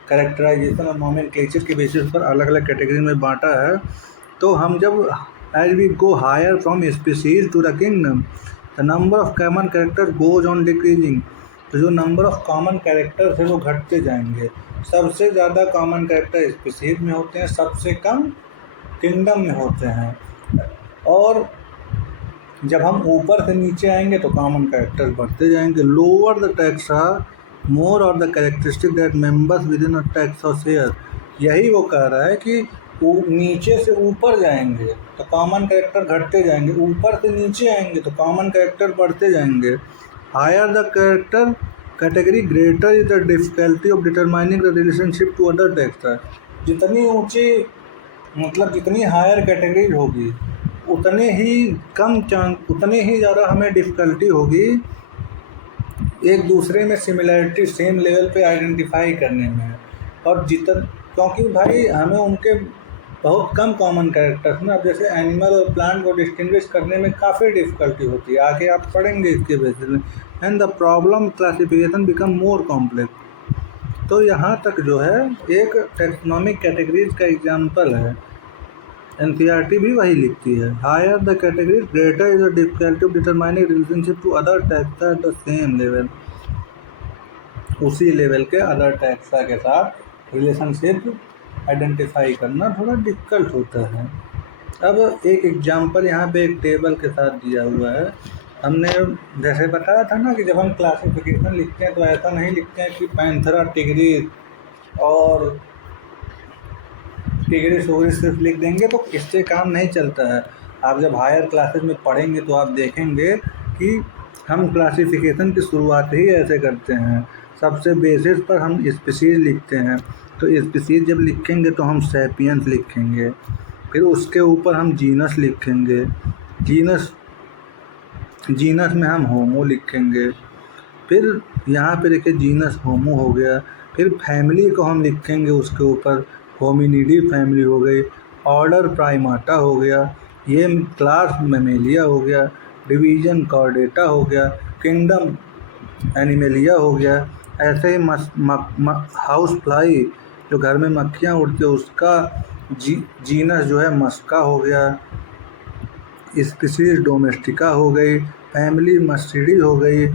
कैरेक्टराइजेशन और नोमेनक्लेचर के बेसिस पर अलग अलग कैटेगरी में बांटा है। तो हम जब as we go higher from species to the kingdom, the number of common character goes on decreasing. तो जो नंबर ऑफ कॉमन कैरेक्टर्स है वो घटते जाएंगे। सबसे ज़्यादा कॉमन कैरेक्टर स्पीशीज में होते हैं, सबसे कम किंगडम में होते हैं। और जब हम ऊपर से नीचे आएंगे तो कॉमन कैरेक्टर्स बढ़ते जाएंगे। लोअर द टैक्सा मोर और the characteristic that members with in a taxa share. यही वो कह रहा है कि नीचे से ऊपर जाएंगे तो कॉमन कैरेक्टर घटते जाएंगे, ऊपर से नीचे आएंगे तो कॉमन कैरेक्टर बढ़ते जाएंगे। Higher the character category greater is the difficulty of determining the relationship to other text. जितनी ऊंची मतलब जितनी हायर कैटेगरी होगी उतने ही कम चांस, उतने ही ज़्यादा हमें डिफ़िकल्टी होगी एक दूसरे में सिमिलैरिटी सेम लेवल पे आइडेंटिफाई करने में। और क्योंकि भाई हमें उनके बहुत कम कॉमन कैरेक्टर्स में, अब जैसे एनिमल और प्लांट को डिस्टिंग्विश करने में काफ़ी डिफ़िकल्टी होती है, आगे आप पढ़ेंगे इसके बेसिस में। And the problem classification become more complex. तो यहाँ तक जो है एक टेक्सोनॉमिक कैटेगरीज का एग्जाम्पल है, एनसीईआरटी भी वही लिखती है। Higher the category greater is the difficulty of determining relationship to other taxa at the same level. उसी लेवल के अदर टैक्सा के साथ रिलेशनशिप आइडेंटिफाई करना थोड़ा डिफ़िकल्ट होता है। अब एक एग्जांपल यहाँ पे एक टेबल के साथ दिया हुआ है। हमने जैसे बताया था ना कि जब हम क्लासिफिकेशन लिखते हैं तो ऐसा नहीं लिखते हैं कि पैंथेरा टिग्रिस और टिग्रिस ओरिस सिर्फ लिख देंगे तो इससे काम नहीं चलता है। आप जब हायर क्लासेस में पढ़ेंगे तो आप देखेंगे कि हम क्लासिफिकेशन की शुरुआत ही ऐसे करते हैं। सबसे बेसिस पर हम स्पीशीज़ लिखते हैं, तो स्पीशीज़ जब लिखेंगे तो हम सैपियंस लिखेंगे, फिर उसके ऊपर हम जीनस लिखेंगे, जीनस में हम होमो लिखेंगे, फिर यहाँ पे देखिए जीनस होमो हो गया, फिर फैमिली को हम लिखेंगे उसके ऊपर, होमिनिडी फैमिली हो गई, ऑर्डर प्राइमाटा हो गया, ये क्लास मैमेलिया हो गया, डिवीज़न कॉर्डेटा हो गया, किंगडम एनिमेलिया हो गया। ऐसे ही हाउस फ्लाई जो घर में मक्खियाँ उड़ती है उसका जीनस जो है मस्का हो गया, स्पीशीज़ डोमेस्टिका हो गई, फैमिली मस्टिडी हो गई,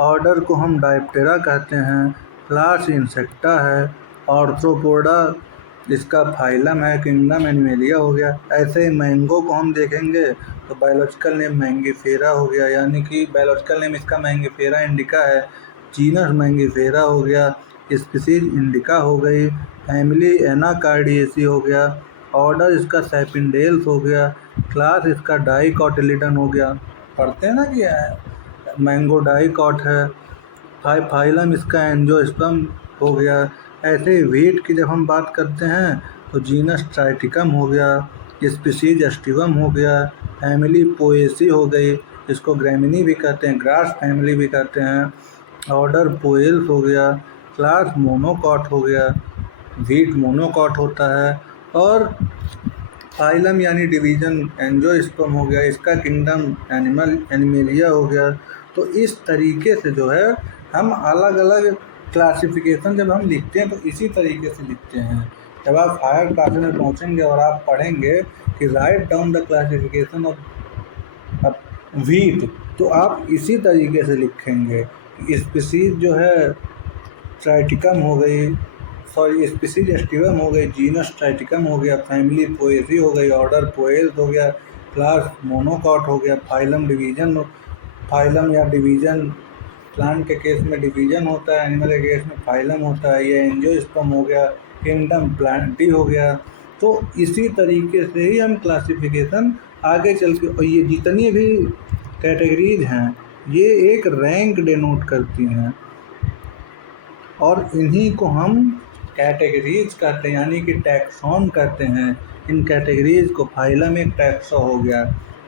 ऑर्डर को हम डायप्टेरा कहते हैं, क्लास इंसेक्टा है, ऑर्थ्रोपोडा इसका फाइलम है, किंगडम एनिमेलिया हो गया। ऐसे ही मैंगो को हम देखेंगे तो बायोलॉजिकल नेम मैंगीफेरा हो गया, यानी कि बायोलॉजिकल नेम इसका मैंगीफेरा इंडिका है, जीनस मैंगीफेरा हो गया, स्पीशीज़ इंडिका हो गई, फैमिली एनाकार्डिएसी हो गया, ऑर्डर इसका सैपिंडेल्स हो गया, क्लास इसका डाइकोटिलिडन हो गया। पढ़ते हैं ना कि मैंगो डाइकॉट है, फाइलम इसका एंजियोस्पर्म हो गया। ऐसे ही व्हीट की जब हम बात करते हैं तो जीनस ट्राइटिकम हो गया, स्पीशीज एस्टिवम हो गया, फैमिली पोएसी हो गई, इसको ग्रैमिनी भी कहते हैं, ग्रास फैमिली भी कहते हैं, ऑर्डर पोएल्स हो गया, क्लास मोनोकॉट हो गया, व्हीट मोनोकॉट होता है, और फाइलम यानी डिवीज़न एंजियोस्पर्म हो गया, इसका किंगडम एनिमेलिया हो गया। तो इस तरीके से जो है हम अलग अलग क्लासिफिकेशन जब हम लिखते हैं तो इसी तरीके से लिखते हैं। जब आप हायर क्लासेस में पहुंचेंगे और आप पढ़ेंगे कि write down the classification of wheat, तो आप इसी तरीके से लिखेंगे। स्पीशीज जो है ट्राइटिकम हो गई, सॉरी स्पीशीज एस्टिवम हो गई, जीनस ट्राइटिकम हो गया, फैमिली पोएसी हो गई, ऑर्डर पोएल्स हो गया, क्लास मोनोकॉट हो गया, फाइलम या डिवीज़न, प्लांट के केस में डिवीज़न होता है, एनिमल के केस में फाइलम होता है, ये एंजियोस्पर्म हो गया, किंगडम प्लांटी हो गया। तो इसी तरीके से ही हम क्लासिफिकेशन आगे चल के, और ये जितनी भी कैटेगरीज हैं ये एक रैंक डिनोट करती हैं और इन्हीं को हम कैटेगरीज कहते हैं, यानी कि टैक्सॉन कहते हैं। इन कैटेगरीज को फाइलम एक टैक्सा हो गया,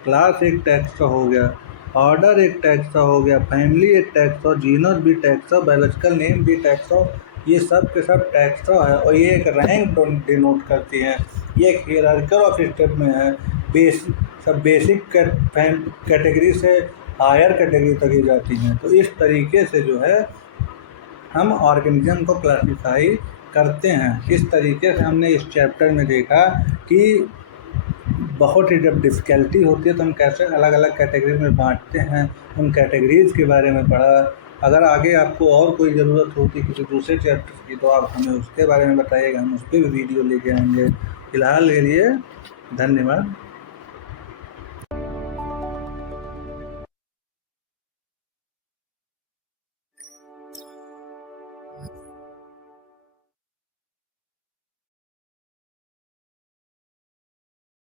क्लास एक टैक्सा हो गया, ऑर्डर एक टैक्सा हो गया, फैमिली एक टैक्सा, जीनस भी टैक्सा, बायोलॉजिकल नेम भी टैक्सा, ये सब के सब टैक्सा है और ये एक रैंक डिनोट करती हैं। ये एक हियरार्किकल ऑफ स्टेप में है, बेसिक कैटेगरी से हायर कैटेगरी तक ही जाती हैं। तो इस तरीके से जो है हम ऑर्गेनिज्म को क्लासीफाई करते हैं। इस तरीके से हमने इस चैप्टर में देखा कि बहुत ही जब डिफ़िकल्टी होती है तो हम कैसे अलग अलग कैटेगरी में बांटते हैं, उन कैटेगरीज़ के बारे में पढ़ा। अगर आगे आपको और कोई ज़रूरत होती किसी दूसरे चैप्टर की तो आप हमें उसके बारे में बताइएगा, हम उस पर भी वीडियो लेके आएंगे। फ़िलहाल के लिए धन्यवाद।